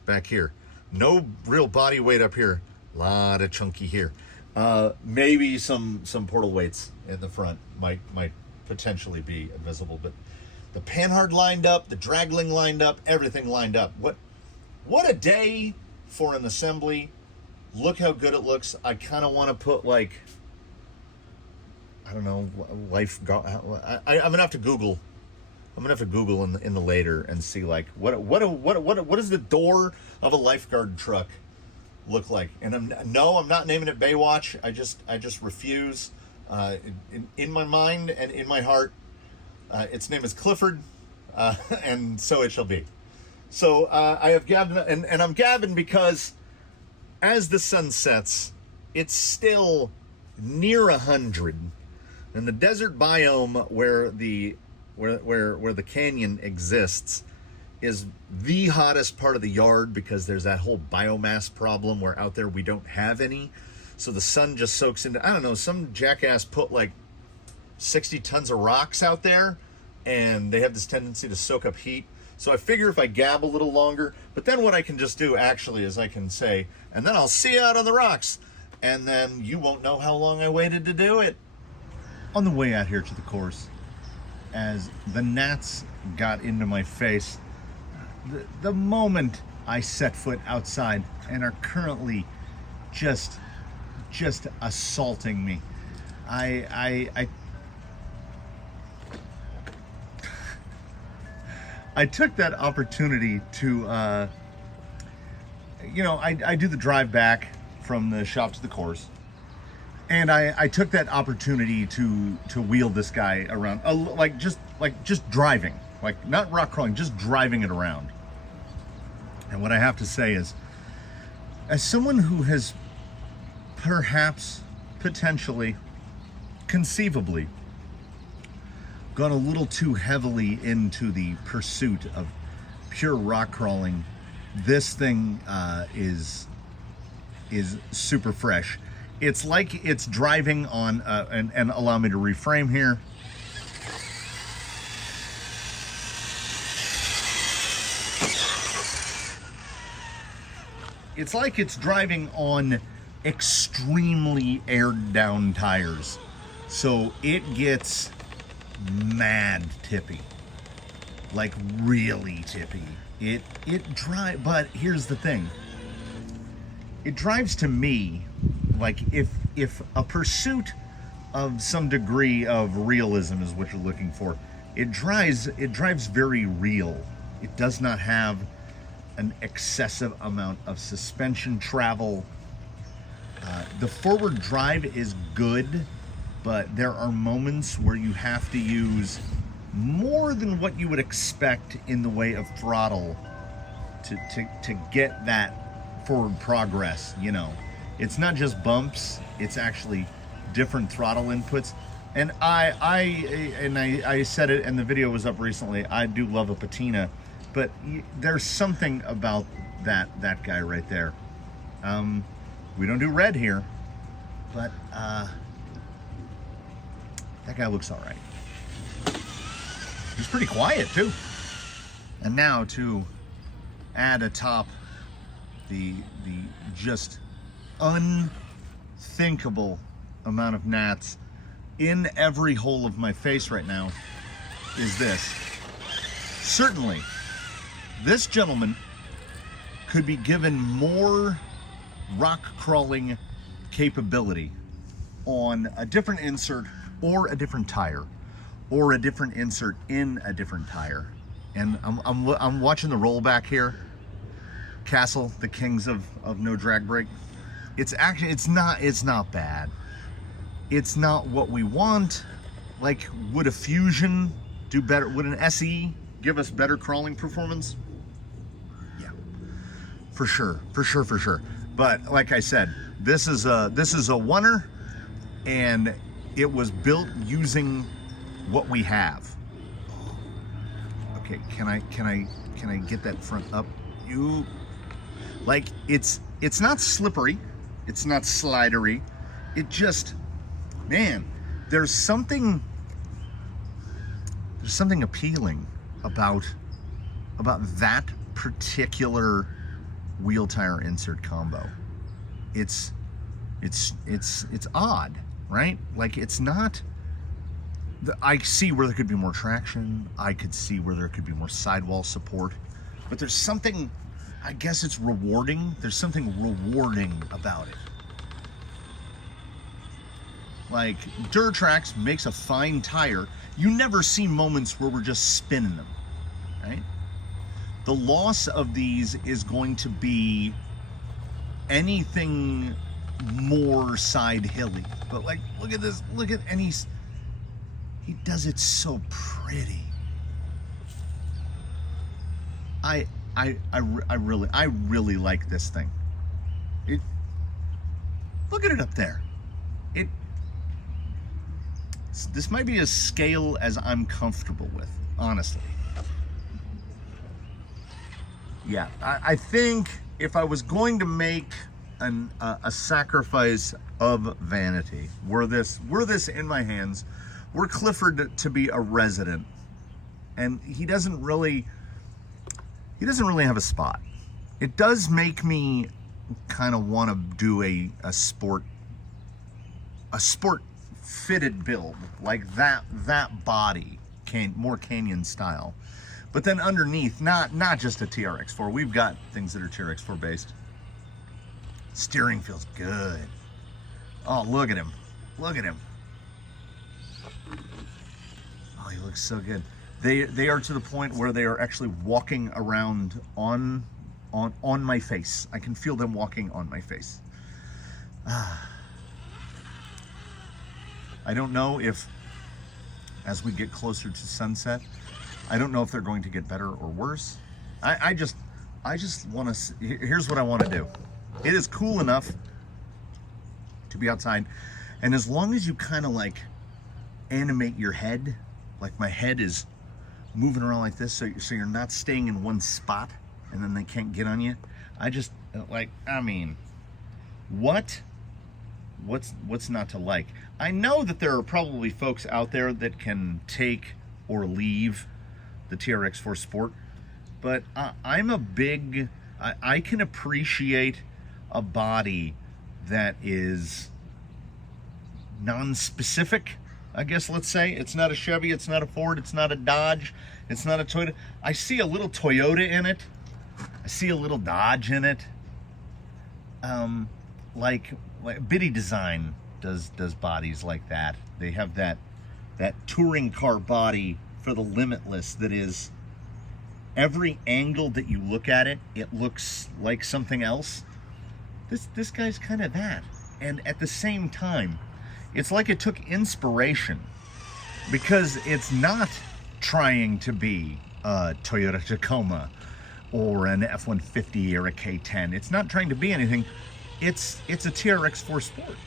back here. No real body weight up here. A lot of chunky here. Maybe some portal weights in the front might potentially be visible, but the panhard lined up, the dragling lined up, everything lined up. What a day for an assembly. Look how good it looks. I kind of want to put, like, I don't know, I'm gonna have to Google. I'm gonna have to Google in the later and see, like, what does the door of a lifeguard truck look like? And I'm not naming it Baywatch. I just refuse. In my mind and in my heart, its name is Clifford, and so it shall be. So I have gabbed, and I'm gabbing because as the sun sets, it's still near 100, and the desert biome where the canyon exists is the hottest part of the yard, because there's that whole biomass problem where out there we don't have any. So the sun just soaks into, I don't know, some jackass put like 60 tons of rocks out there, and they have this tendency to soak up heat. So I figure if I gab a little longer, but then what I can just do actually is I can say, and then I'll see you out on the rocks, and then you won't know how long I waited to do it. On the way out here to the course, as the gnats got into my face, the moment I set foot outside and are currently just assaulting me, I took that opportunity to, I do the drive back from the shop to the course, and I took that opportunity to wheel this guy around, just driving, like not rock crawling, just driving it around. And what I have to say is, as someone who has perhaps, potentially, conceivably gone a little too heavily into the pursuit of pure rock crawling this thing is super fresh. It's like it's driving on, and allow me to reframe here. It's like it's driving on extremely aired down tires. So it gets mad tippy. Like really tippy. But here's the thing. It drives to me like if a pursuit of some degree of realism is what you're looking for, it drives very real. It does not have an excessive amount of suspension travel. The forward drive is good, but there are moments where you have to use more than what you would expect in the way of throttle to get that forward progress. You know, it's not just bumps, it's actually different throttle inputs. And I said it, and the video was up recently, I do love a patina, but there's something about that guy right there. We don't do red here, but that guy looks all right. He's pretty quiet too. And now to add atop the just unthinkable amount of gnats in every hole of my face right now is this. Certainly, this gentleman could be given more rock crawling capability on a different insert or a different tire, or a different insert in a different tire. And I'm watching the rollback here. Castle, the kings of no drag brake. It's not bad. It's not what we want. Like, would a Fusion do better? Would an SE give us better crawling performance? Yeah, for sure. But like I said, this is a oneer, and it was built using what we have. Okay, can I get that front up? It's not slippery, it's not slidery. It just, man, there's something appealing about that particular wheel tire insert combo. It's odd, right? Like, it's not. I see where there could be more traction. I could see where there could be more sidewall support, but there's something, I guess it's rewarding. There's something rewarding about it. Like, Durtrax makes a fine tire. You never see moments where we're just spinning them, right? The loss of these is going to be anything more side hilly. But like, look at this, and he does it so pretty. I really like this thing. Look at it up there. This might be as scale as I'm comfortable with, honestly. Yeah, I think if I was going to make a sacrifice of vanity, were this in my hands, were Clifford to be a resident, and he doesn't really have a spot. It does make me kind of want to do a sport fitted build, like that body, more Canyon style. But then underneath, not just a TRX-4. We've got things that are TRX-4 based. Steering feels good. Oh, look at him. Look at him. Oh, he looks so good. They are to the point where they are actually walking around on my face. I can feel them walking on my face. I don't know if, as we get closer to sunset, I don't know if they're going to get better or worse. I just want to. Here's what I want to do. It is cool enough to be outside, and as long as you kind of like animate your head, like my head is moving around like this, so you're not staying in one spot. and then they can't get on you. I just, like, I mean, what's not to like? I know that there are probably folks out there that can take or leave the TRX-4 Sport, but I'm a big, I can appreciate a body that is non-specific, I guess. Let's say it's not a Chevy, it's not a Ford, it's not a Dodge, it's not a Toyota. I see a little Toyota in it, I see a little Dodge in it. Like Biddy Design does bodies like that. They have that touring car body for the Limitless that is, every angle that you look at it, it looks like something else. This guy's kind of that. And at the same time, it's like it took inspiration, because it's not trying to be a Toyota Tacoma or an F-150 or a K10. It's not trying to be anything. It's a TRX-4 Sport.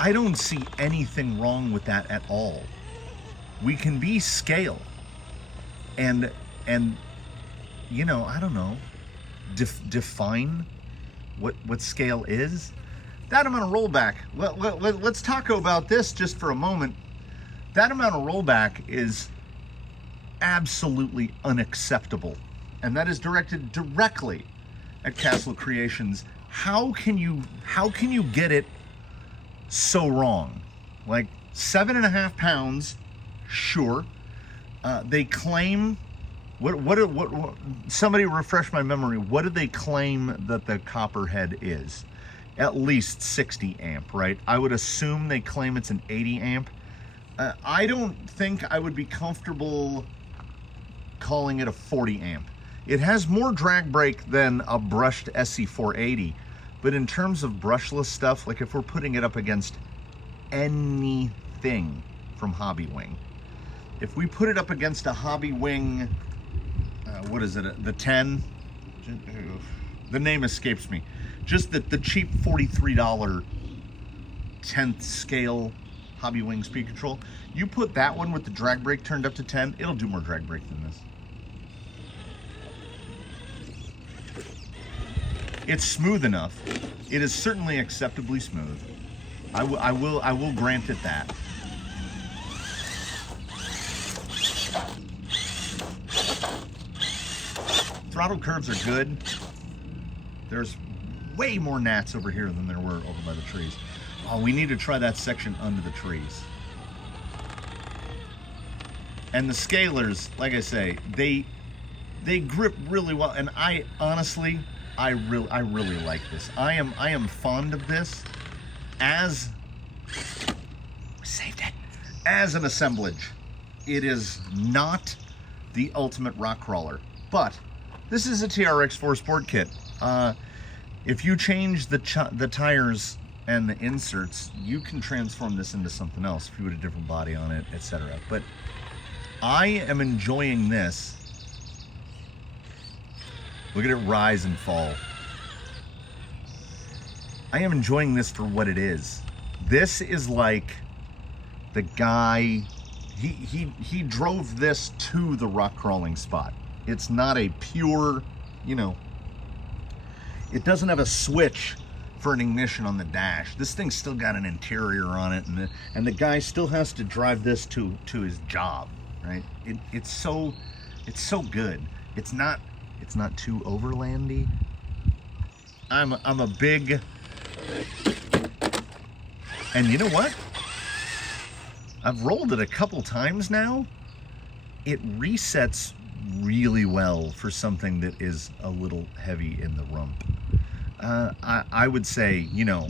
I don't see anything wrong with that at all. We can be scale, and you know, I don't know, define what scale is. That amount of rollback, let's talk about this just for a moment. That amount of rollback is absolutely unacceptable, and that is directed directly at Castle Creations. How can you get it so wrong? Like 7.5 pounds, sure. They claim, what somebody refresh my memory, what did they claim that the Copperhead is? At least 60 amp, right? I would assume they claim it's an 80 amp. I don't think I would be comfortable calling it a 40 amp. It has more drag brake than a brushed SC480, but in terms of brushless stuff, like if we're putting it up against anything from Hobby Wing, if we put it up against a Hobby Wing, what is it, the 10? The name escapes me. Just the cheap $43 10th scale Hobby Wing speed control. You put that one with the drag brake turned up to 10, it'll do more drag brake than this. It's smooth enough. It is certainly acceptably smooth. I will grant it that. Throttle curves are good. There's way more gnats over here than there were over by the trees. Oh, we need to try that section under the trees. And the scalers, like I say, they grip really well. And I honestly, I really like this. I am fond of this as as an assemblage. It is not the ultimate rock crawler, but this is a TRX-4 Sport kit. If you change the tires and the inserts, you can transform this into something else if you put a different body on it, etc. But I am enjoying this. Look at it rise and fall. I am enjoying this for what it is. This is like the guy, he drove this to the rock crawling spot. It's not a pure, you know, it doesn't have a switch for an ignition on the dash. This thing's still got an interior on it, and the guy still has to drive this to his job, right? It's so good. It's not too overlandy. I'm a big, and you know what? I've rolled it a couple times now. It resets really well for something that is a little heavy in the rump. I would say, you know,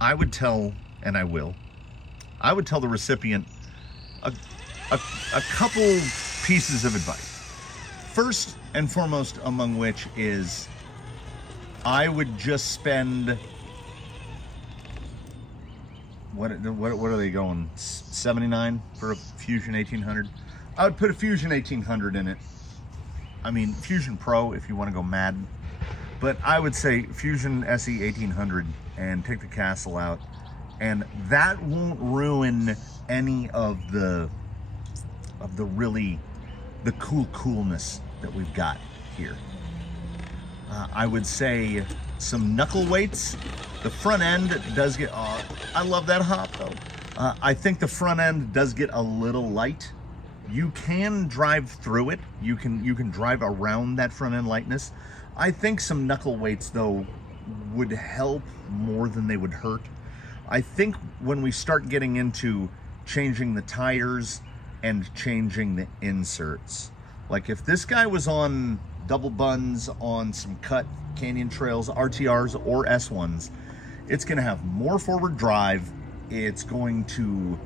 I would tell, and I would tell the recipient a couple pieces of advice. First and foremost among which is, I would just spend, what are they going, 79 for a Fusion 1800? I would put a Fusion 1800 in it. I mean, Fusion Pro if you want to go mad. But I would say Fusion SE 1800 and take the Castle out. And that won't ruin any of the coolness that we've got here. I would say some knuckle weights. The front end does get, I love that hop though. I think the front end does get a little light. You can drive through it. You can drive around that front end lightness. I think some knuckle weights though would help more than they would hurt. I think when we start getting into changing the tires and changing the inserts, like if this guy was on double buns on some cut Canyon Trails, RTRs or S1s, it's going to have more forward drive. It's going to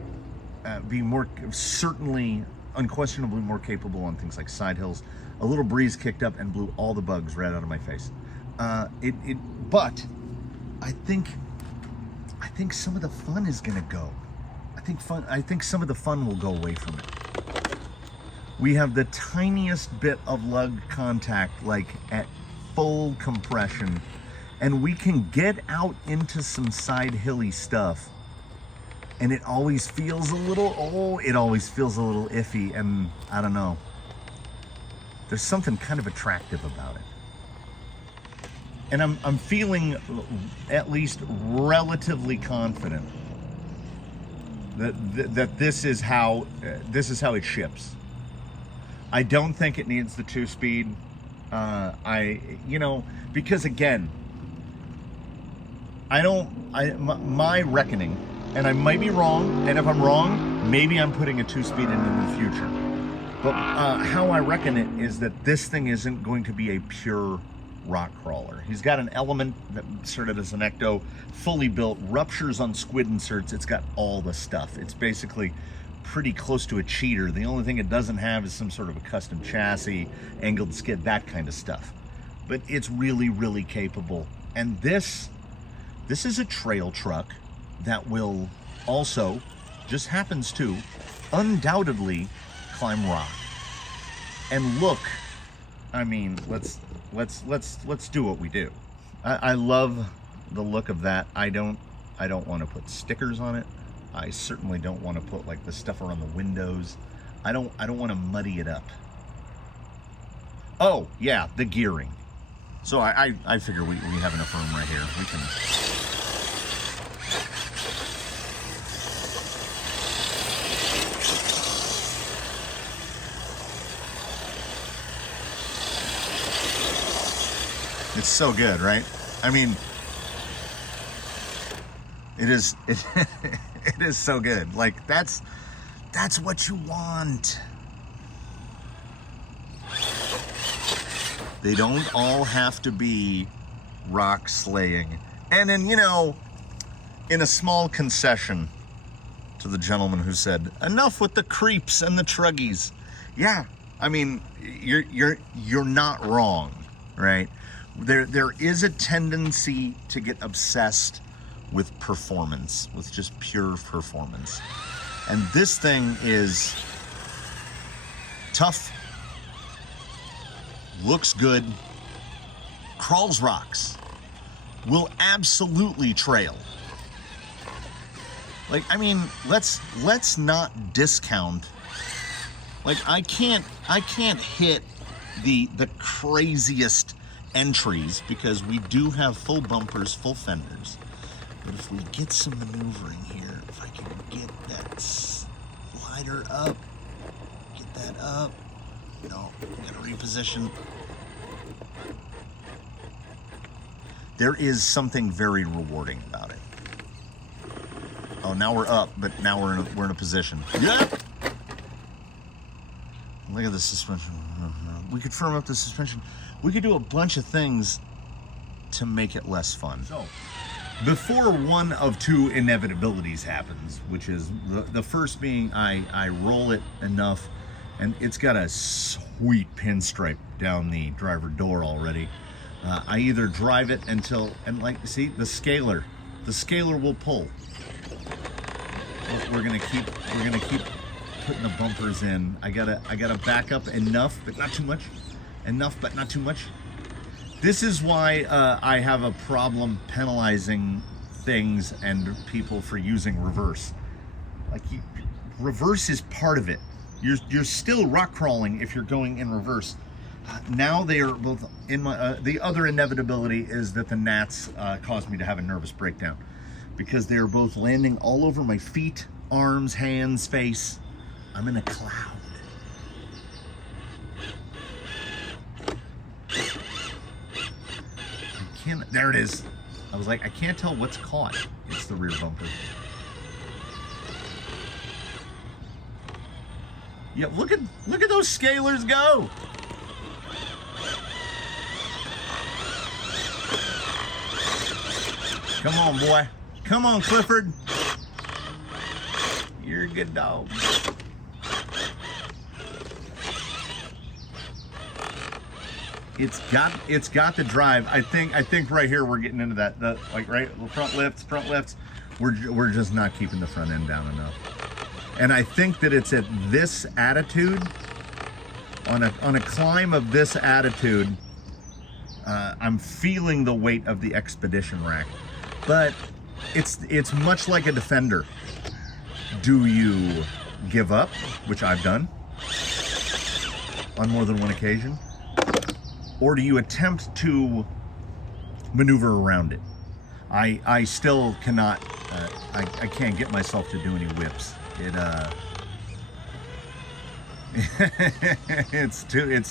be more, certainly, unquestionably more capable on things like side hills. A little breeze kicked up and blew all the bugs right out of my face. But I think some of the fun is going to go. I think some of the fun will go away from it. We have the tiniest bit of lug contact, like at full compression, and we can get out into some side hilly stuff, and it always feels a little, iffy, and I don't know. There's something kind of attractive about it. And I'm feeling at least relatively confident that this is how it ships. I don't think it needs the 2-speed. Because again, my reckoning, and I might be wrong, and if I'm wrong, maybe I'm putting a 2-speed in the future. But how I reckon it is that this thing isn't going to be a pure rock crawler. He's got an element that started as an ecto, fully built, ruptures on squid inserts. It's got all the stuff. It's basically pretty close to a cheater. The only thing it doesn't have is some sort of a custom chassis, angled skid, that kind of stuff. But it's really, really capable. And this is a trail truck that will also, just happens to, undoubtedly climb rock. And look, I mean, let's do what we do. I love the look of that. I don't want to put stickers on it. I certainly don't want to put like the stuff around the windows. I don't want to muddy it up. Oh yeah, the gearing. So I figure we have enough room right here. We can. It's so good, right? I mean, it is so good. Like that's what you want. They don't all have to be rock slaying. And then, in a small concession to the gentleman who said, enough with the creeps and the truggies. Yeah, I mean, you're not wrong, right? There is a tendency to get obsessed with performance, with just pure performance. And this thing is tough, looks good, crawls rocks, will absolutely trail. Like, I mean, let's not discount. Like, I can't hit the craziest entries because we do have full bumpers, full fenders. But if we get some maneuvering here, if I can get that slider up, get that up, no, gotta reposition. There is something very rewarding about it. Oh, now we're up, but now we're in a position. Yeah. Look at the suspension. We could firm up the suspension. We could do a bunch of things to make it less fun. So, before one of two inevitabilities happens, which is the first being I roll it enough, and it's got a sweet pinstripe down the driver door already. I either drive it until, and like, see, the scaler will pull. We're gonna keep putting the bumpers in. I gotta back up enough, but not too much. Enough, but not too much. This is why I have a problem penalizing things and people for using reverse. Like, reverse is part of it. You're still rock crawling if you're going in reverse. Now they are both in my. The other inevitability is that the gnats caused me to have a nervous breakdown because they are both landing all over my feet, arms, hands, face. I'm in a cloud. There it is. I was like, I can't tell what's caught. It's the rear bumper. Yeah, look at those scalers go. Come on, boy. Come on, Clifford. You're a good dog. It's got the drive. I think right here we're getting into that. Like right, front lifts. We're just not keeping the front end down enough. And I think that it's at this attitude, on a climb of this attitude, I'm feeling the weight of the Expedition rack. But it's much like a Defender. Do you give up, which I've done on more than one occasion, or do you attempt to maneuver around it? I still cannot. I can't get myself to do any whips. It's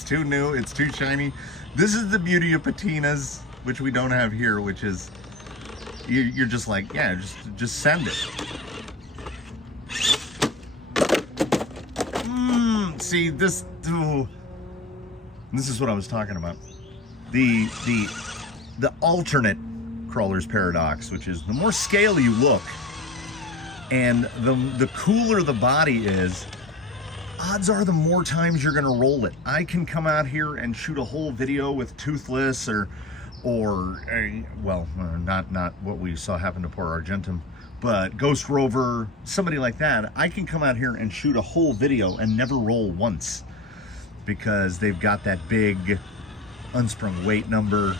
too new. It's too shiny. This is the beauty of patinas, which we don't have here, which is you're just like, yeah, just send it. See this. This is what I was talking about. The alternate crawler's paradox, which is the more scale you look and the cooler the body is, odds are the more times you're gonna roll it. I can come out here and shoot a whole video with Toothless or not what we saw happen to poor Argentum, but Ghost Rover, somebody like that. I can come out here and shoot a whole video and never roll once because they've got that big unsprung weight number.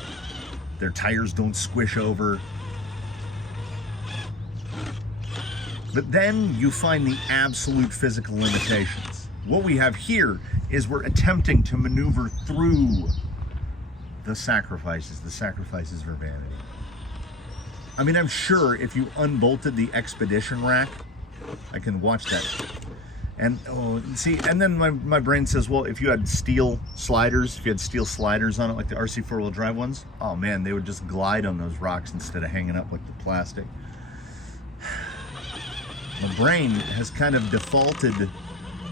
Their tires don't squish over. But then you find the absolute physical limitations. What we have here is we're attempting to maneuver through the sacrifices for vanity. I mean, I'm sure if you unbolted the Expedition rack, I can watch that. And and then my brain says, well, if you had steel sliders, on it, like the RC four-wheel drive ones, oh man, they would just glide on those rocks instead of hanging up like the plastic. My brain has kind of defaulted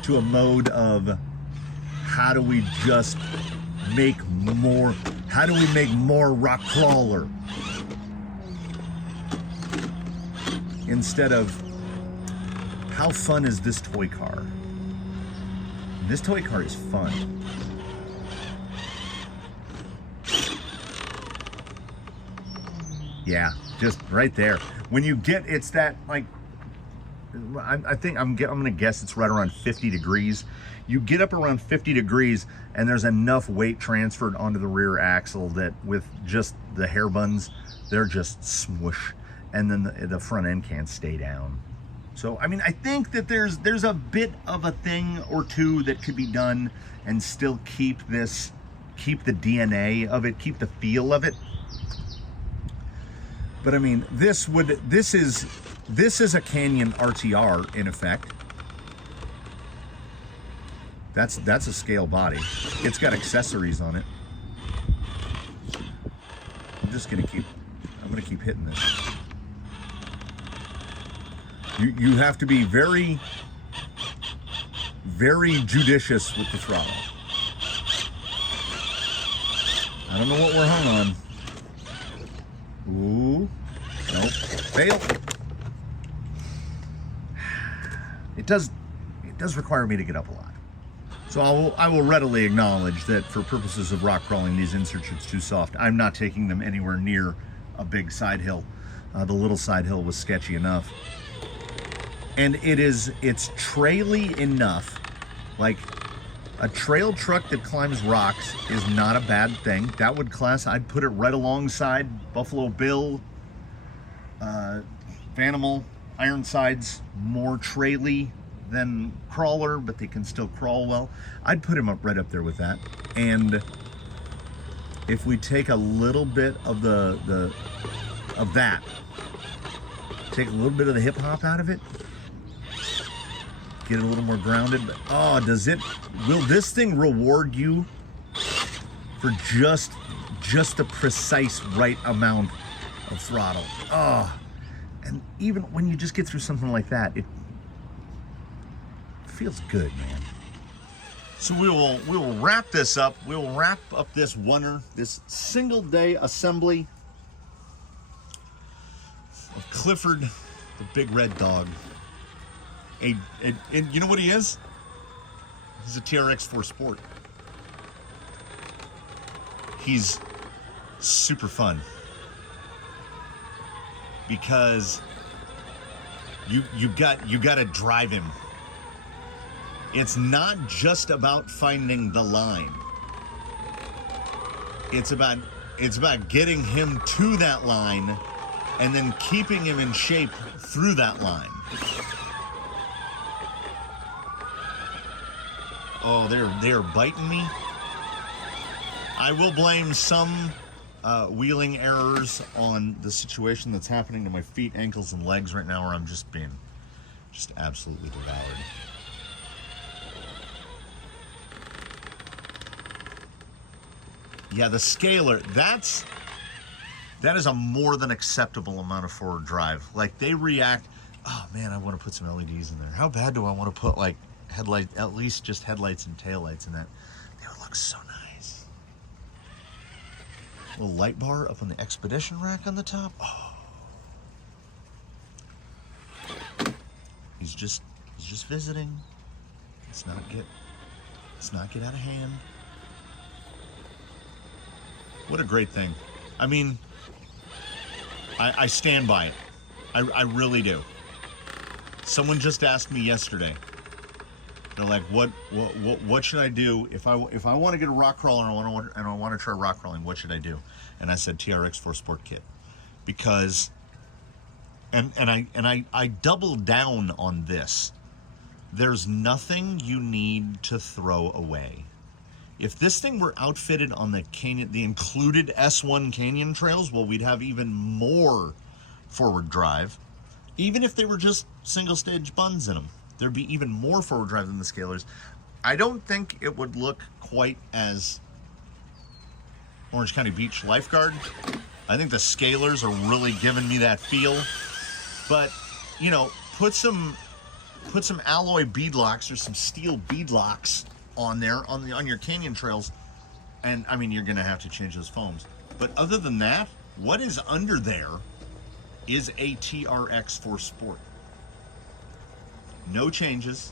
to a mode of how do we make more rock crawler instead of how fun is this toy car? This toy car is fun. Yeah, just right there. When you get, it's that like, I think I'm gonna guess it's right around 50 degrees. You get up around 50 degrees and there's enough weight transferred onto the rear axle that with just the hair buns, they're just smoosh. And then the front end can't stay down. So, I mean, I think that there's a bit of a thing or two that could be done and still keep the DNA of it, keep the feel of it. But I mean, this is a Canyon RTR in effect. That's a scale body. It's got accessories on it. I'm gonna keep hitting this. You have to be very, very judicious with the throttle. I don't know what we're hung on. Ooh, nope, fail. It does require me to get up a lot. So I will readily acknowledge that for purposes of rock crawling, these insert chutes too soft. I'm not taking them anywhere near a big side hill. The little side hill was sketchy enough. And it's traily enough. Like a trail truck that climbs rocks is not a bad thing. That would I'd put it right alongside Buffalo Bill, Vanimal, Ironsides, more traily than crawler, but they can still crawl well. I'd put him up right up there with that. And if we take a little bit of of that, take a little bit of the hip hop out of it, get it a little more grounded. Oh, will this thing reward you for just the precise right amount of throttle? Oh, and even when you just get through something like that, it feels good, man. So we will wrap this up. We will wrap up this this single day assembly of Clifford, the big red dog. And you know what he is? He's a TRX-4 Sport. He's super fun because you got to drive him. It's not just about finding the line. It's about getting him to that line and then keeping him in shape through that line. Oh, they're biting me. I will blame some wheeling errors on the situation that's happening to my feet, ankles, and legs right now, where I'm just being absolutely devoured. Yeah, the scaler, that is a more than acceptable amount of forward drive. Like, they react, oh man, I want to put some LEDs in there. How bad do I want to put, like, headlight, at least just headlights and taillights in that? They would look so nice. A little light bar up on the Expedition rack on the top. Oh. He's just visiting. Let's not get out of hand. What a great thing. I mean, I stand by it. I really do. Someone just asked me yesterday. They're like, what should I do if I want to get a rock crawler and I want to try rock crawling? What should I do? And I said TRX-4 Sport kit, because and I doubled down on this. There's nothing you need to throw away. If this thing were outfitted on the included S1 Canyon trails, well, we'd have even more forward drive. Even if they were just single stage buns in them, there'd be even more forward drive than the Scalers. I don't think it would look quite as Orange County Beach Lifeguard. I think the Scalers are really giving me that feel. But, you know, put some alloy beadlocks or some steel beadlocks on there on your canyon trails, and I mean, you're gonna have to change those foams. But other than that, what is under there is a TRX-4 Sport. No changes.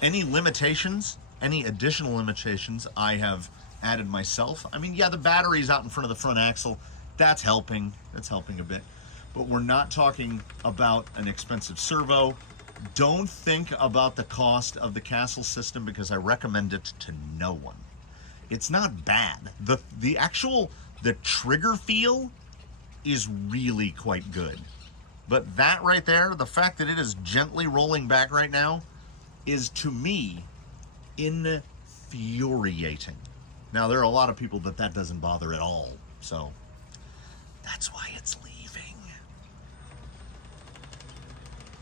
Any limitations, any additional limitations, I have added myself. I mean, yeah, the battery's out in front of the front axle. That's helping. That's helping a bit. But we're not talking about an expensive servo. Don't think about the cost of the Castle system, because I recommend it to no one. It's not bad. The trigger feel is really quite good. But that right there, the fact that it is gently rolling back right now, is, to me, infuriating. Now, there are a lot of people that doesn't bother at all, so that's why it's leaving.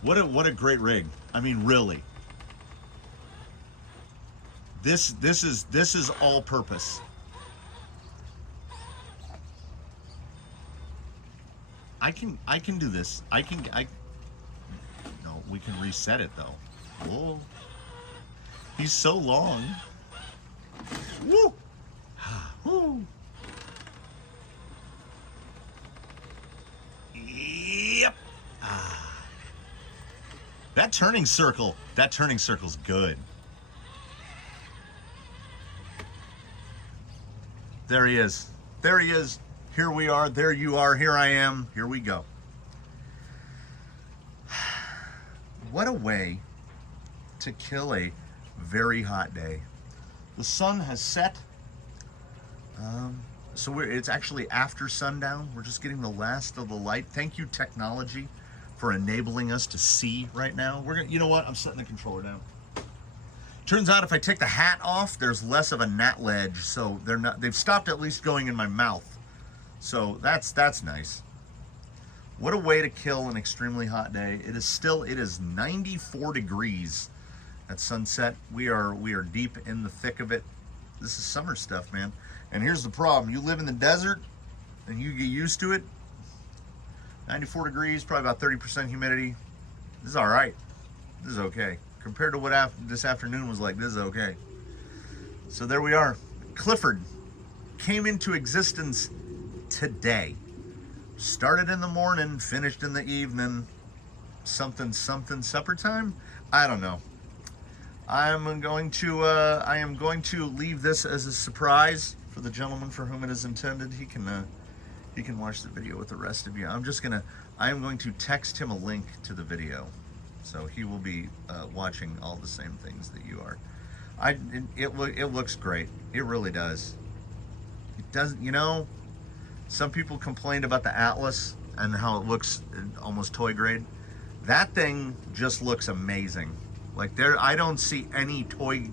What a great rig. I mean, really. This is all purpose. I can do this. No, we can reset it though. Whoa. He's so long. Woo! Woo! Yep. That turning circle's good. There he is. There he is. Here we are. There you are. Here I am. Here we go. What a way to kill a very hot day. The sun has set. So it's actually after sundown. We're just getting the last of the light. Thank you, technology, for enabling us to see right now. You know what? I'm setting the controller down. Turns out if I take the hat off, there's less of a gnat ledge, so they've stopped at least going in my mouth. So that's nice. What a way to kill an extremely hot day. It is 94 degrees at sunset. We are deep in the thick of it. This is summer stuff, man. And here's the problem. You live in the desert and you get used to it. 94 degrees, probably about 30% humidity. This is all right. This is okay. Compared to what this afternoon was like, this is okay. So there we are. Clifford came into existence today. Started in the morning, finished in the evening. Something supper time? I don't know. I am going to leave this as a surprise for the gentleman for whom it is intended. He can watch the video with the rest of you. I am going to text him a link to the video, so he will be watching all the same things that you are. It looks great. It really does. It doesn't, you know, some people complained about the Atlas and how it looks almost toy grade. That thing just looks amazing. Like I don't see any toy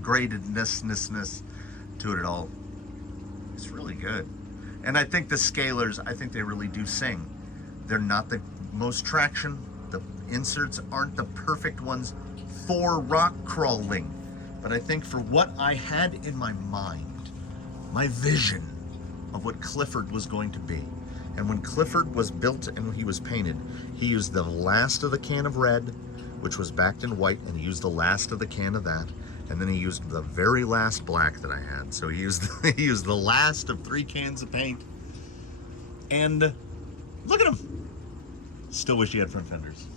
gradedness to it at all. It's really good. And I think the scalers, I think they really do sing. They're not the most traction. The inserts aren't the perfect ones for rock crawling. But I think for what I had in my mind, my vision of what Clifford was going to be. And when Clifford was built and he was painted, he used the last of the can of red, which was backed in white, and he used the last of the can of that. And then he used the very last black that I had. So he used he used the last of 3 cans of paint. And look at him. Still wish he had front fenders.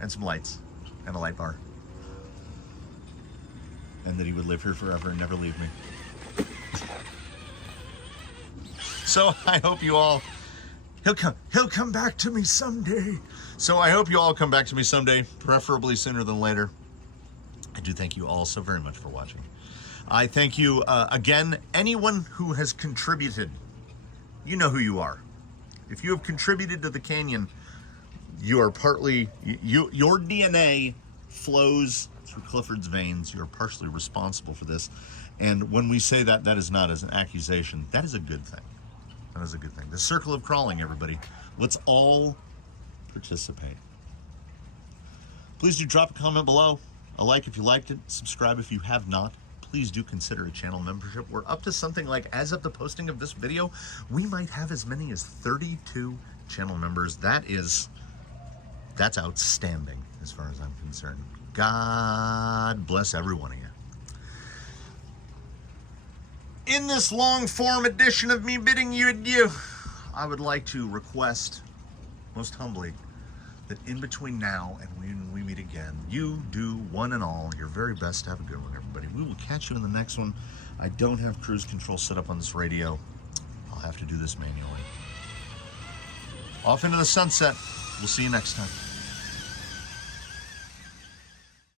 And some lights. And a light bar. And that he would live here forever and never leave me. So I hope you all, he'll come back to me someday. So I hope you all come back to me someday, preferably sooner than later. I do thank you all so very much for watching. I thank you again, anyone who has contributed. You know who you are. If you have contributed to the canyon, you are partly, your DNA flows through Clifford's veins. You're partially responsible for this. And when we say that, that is not as an accusation. That is a good thing. That is a good thing. The circle of crawling, everybody. Let's all participate. Please do drop a comment below. A like if you liked it. Subscribe if you have not. Please do consider a channel membership. We're up to something like, as of the posting of this video, we might have as many as 32 channel members. That's outstanding as far as I'm concerned. God bless every one of you. In this long form edition of me bidding you adieu, I would like to request most humbly that in between now and when we meet again, you do one and all your very best to have a good one, everybody. We will catch you in the next one. I don't have cruise control set up on this radio. I'll have to do this manually. Off into the sunset. We'll see you next time.